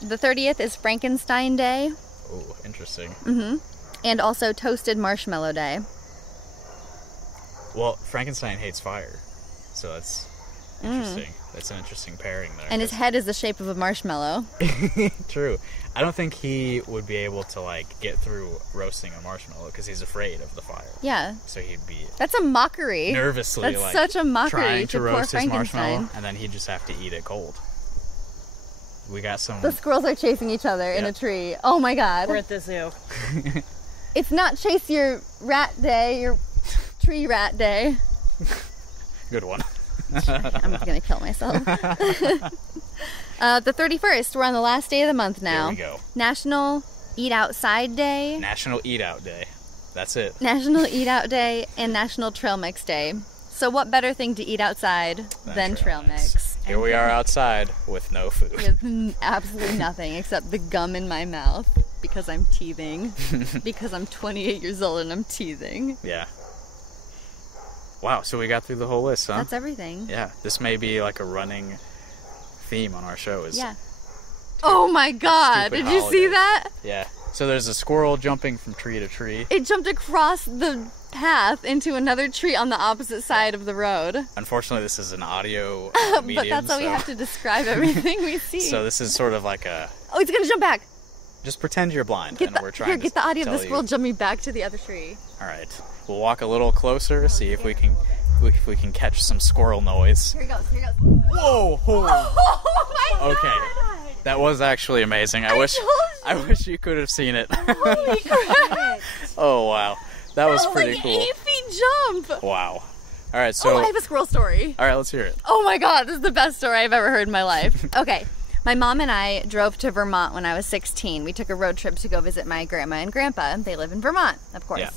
The 30th is Frankenstein Day. Oh, interesting. Mm-hmm. And also Toasted Marshmallow Day. Well, Frankenstein hates fire, so that's interesting. That's an interesting pairing there. And his head is the shape of a marshmallow. True. I don't think he would be able to like get through roasting a marshmallow because he's afraid of the fire. Yeah. So he'd be. That's a mockery. Nervously, That's such a mockery trying to roast poor his Frankenstein. marshmallow, and then he'd just have to eat it cold. We got some. The squirrels are chasing each other in a tree. Oh my god. We're at the zoo. It's not chase your rat day, your tree rat day. Good one. I'm gonna kill myself. The 31st, we're on the last day of the month now. There we go. National Eat Outside Day. National Eat Out Day. That's it. National Eat Out Day and National Trail Mix Day. So what better thing to eat outside than trail mix? Here we are outside with no food. With absolutely nothing except the gum in my mouth because I'm teething. Because I'm 28 years old and I'm teething. Yeah. Wow, so we got through the whole list, huh? That's everything. Yeah, this may be like a running theme on our show. Yeah. Oh my God! Did you see that? Yeah. So there's a squirrel jumping from tree to tree. It jumped across the path into another tree on the opposite side of the road. Unfortunately, this is an audio medium. But that's how we have to describe everything we see. So this is sort of like a... Oh, it's gonna jump back! Just pretend you're blind, and we're trying to get the audio of the tell squirrel you. jumping back to the other tree. All right. We'll walk a little closer, see if we can catch some squirrel noise. Here he goes, here he goes. Whoa! Oh my Okay. God! That was actually amazing. I wish you could have seen it. Holy crap! Oh wow. That was pretty like cool. 8 feet jump! Wow. All right, so... Oh, I have a squirrel story. All right, let's hear it. Oh my God, this is the best story I've ever heard in my life. Okay, my mom and I drove to Vermont when I was 16. We took a road trip to go visit my grandma and grandpa. They live in Vermont, of course. Yeah.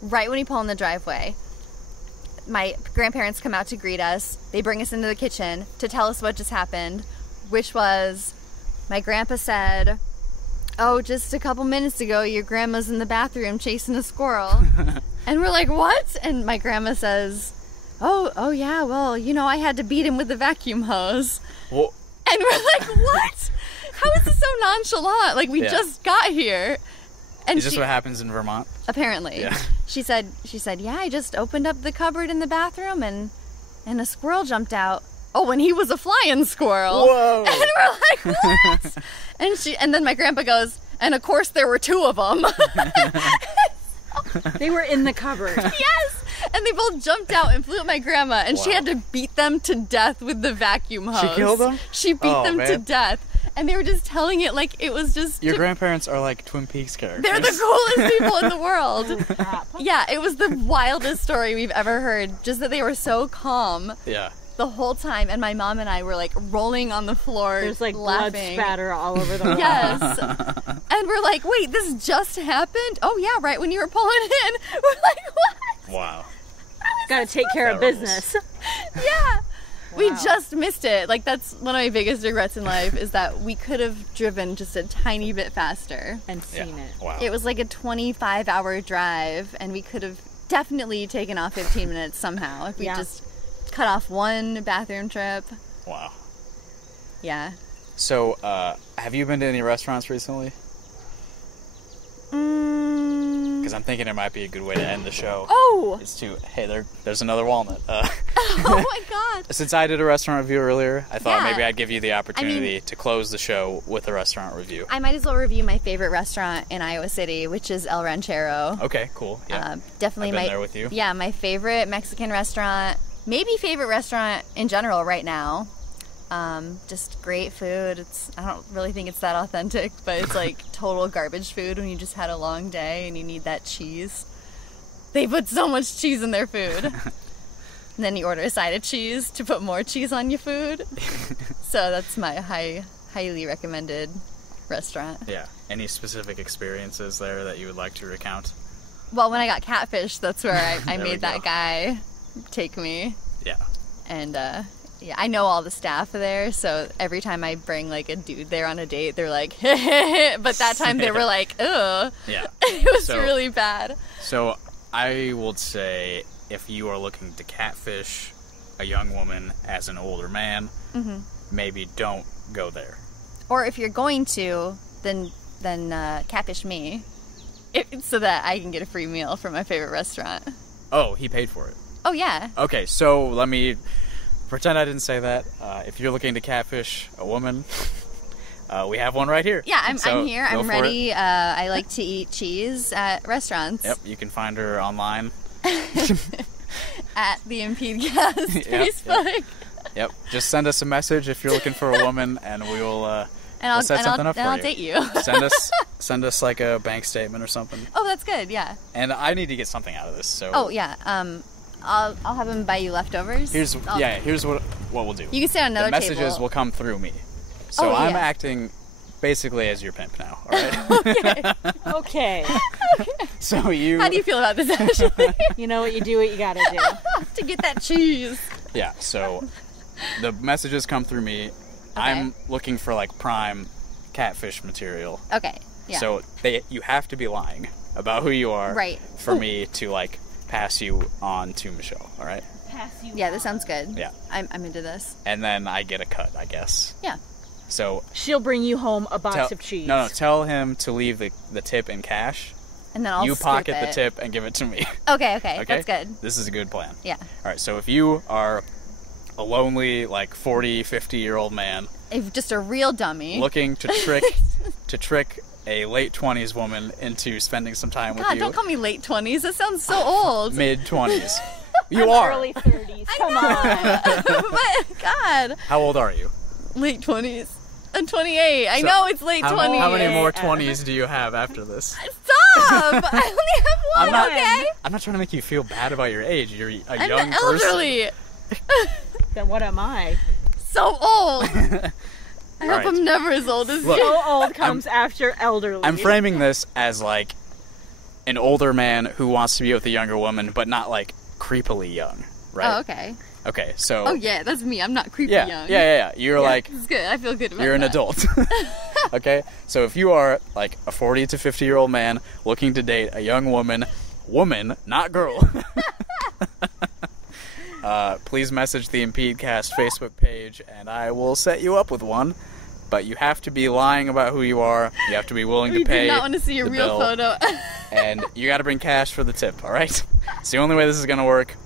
Right when we pull in the driveway, my grandparents come out to greet us. They bring us into the kitchen to tell us what just happened, which was my grandpa said, "Oh, just a couple minutes ago, your grandma's in the bathroom chasing a squirrel." And we're like, "What?" And my grandma says, Oh yeah, well, you know, I had to beat him with the vacuum hose. Well, and we're like, what? How is this so nonchalant? Like, we just got here. And is this what happens in Vermont? Apparently. Yeah. She said, yeah, I just opened up the cupboard in the bathroom and a squirrel jumped out. Oh, and he was a flying squirrel. Whoa. And we're like, what? and then my grandpa goes, and of course there were 2 of them. They were in the cupboard. Yes! And they both jumped out and flew at my grandma, and she had to beat them to death with the vacuum hose. She killed them? She beat them to death. And they were just telling it like it was just... Your grandparents are like Twin Peaks characters. They're the coolest people in the world. Yeah, it was the wildest story we've ever heard. Just that they were so calm. Yeah. The whole time, and my mom and I were like rolling on the floor. There's like laughing. blood spatter all over the wall. Yes. And we're like, wait, this just happened? Oh yeah, right when you were pulling in. We're like, what? Wow. Gotta take care of business. Yeah. We just missed it. Like, that's one of my biggest regrets in life is that we could have driven just a tiny bit faster. And seen it. Wow. It was like a 25-hour drive, and we could have definitely taken off 15 minutes somehow if we just cut off one bathroom trip. Wow. Yeah. So, have you been to any restaurants recently? Because I'm thinking it might be a good way to end the show. Oh! It's hey, there's another walnut. Oh my God! Since I did a restaurant review earlier, I thought maybe I'd give you the opportunity to close the show with a restaurant review. I might as well review my favorite restaurant in Iowa City, which is El Ranchero. Okay, cool. Yeah. Definitely I've been there with you. Yeah, my favorite Mexican restaurant. Maybe favorite restaurant in general right now. Just great food. I don't really think it's that authentic, but it's like total garbage food when you just had a long day and you need that cheese. They put so much cheese in their food. And then you order a side of cheese to put more cheese on your food. So that's my highly recommended restaurant. Yeah. Any specific experiences there that you would like to recount? Well, when I got catfish, that's where I made that guy take me. Yeah. And yeah, I know all the staff there, so every time I bring like a dude there on a date, they're like, but that time they were like, ugh. Yeah. It was really bad. So I would say if you are looking to catfish a young woman as an older man, maybe don't go there. Or if you're going to, then catfish me, so that I can get a free meal from my favorite restaurant. Oh, he paid for it. Oh yeah. Okay, so let me pretend I didn't say that. If you're looking to catfish a woman, we have one right here. Yeah, I'm here. I'm ready. I like to eat cheese at restaurants. Yep, you can find her online. At the impedecast Facebook. Yep, just send us a message if you're looking for a woman, and we'll set something up for you. And I'll date you. Send us like a bank statement or something. Oh, that's good. Yeah. And I need to get something out of this. So. Oh yeah. I'll have him buy you leftovers. Here's what we'll do. You can sit on another table. The messages will come through me. So I'm acting basically as your pimp now, all Okay. right? Okay. So How do you feel about this, actually? You know what, you do what you gotta do. To get that cheese. Yeah, so the messages come through me. Okay. I'm looking for like prime catfish material. Okay. Yeah. So you have to be lying about who you are, right? For me to like pass you on to Michelle. All right. Yeah, this sounds good. Yeah. I'm into this. And then I get a cut, I guess. Yeah. So she'll bring you home a box of cheese. No, tell him to leave the tip in cash. And then I'll pocket the tip and give it to me. Okay, that's good. This is a good plan. Yeah. All right, so if you are a lonely, like 40, 50-year-old man, if just a real dummy, looking to trick a late 20s woman into spending some time with you. God, don't call me late 20s. That sounds so old. Mid 20s. You are. Early 30s. Come on. But God. How old are you? Late 20s. I'm 28. I know it's late 20s. How many more 20s do you have after this? Stop! I only have one, okay? I'm not trying to make you feel bad about your age. You're a I'm young elderly. person. Then what am I? So old. I hope I'm never as old as you. So old comes after elderly. I'm framing this as like an older man who wants to be with a younger woman, but not like creepily young, right? Oh, okay. Okay, so... Oh, yeah, that's me. I'm not creepy young. Yeah. You're like... It's good. I feel good about You're an that. adult. Okay? So if you are like a 40 to 50-year-old man looking to date a young woman, not girl, please message the impedecast Facebook page and I will set you up with one. But you have to be lying about who you are. You have to be willing to pay. We do not want to see a real photo. And you got to bring cash for the tip, all right? It's the only way this is going to work.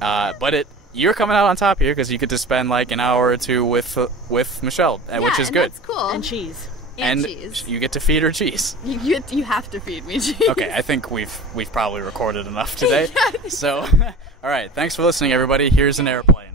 But you're coming out on top here because you get to spend like an hour or two with Michelle, which is good. That's cool. And chease. And cheese. You get to feed her cheese. You have to feed me cheese. Okay, I think we've probably recorded enough today. So, all right, thanks for listening, everybody. Here's an airplane.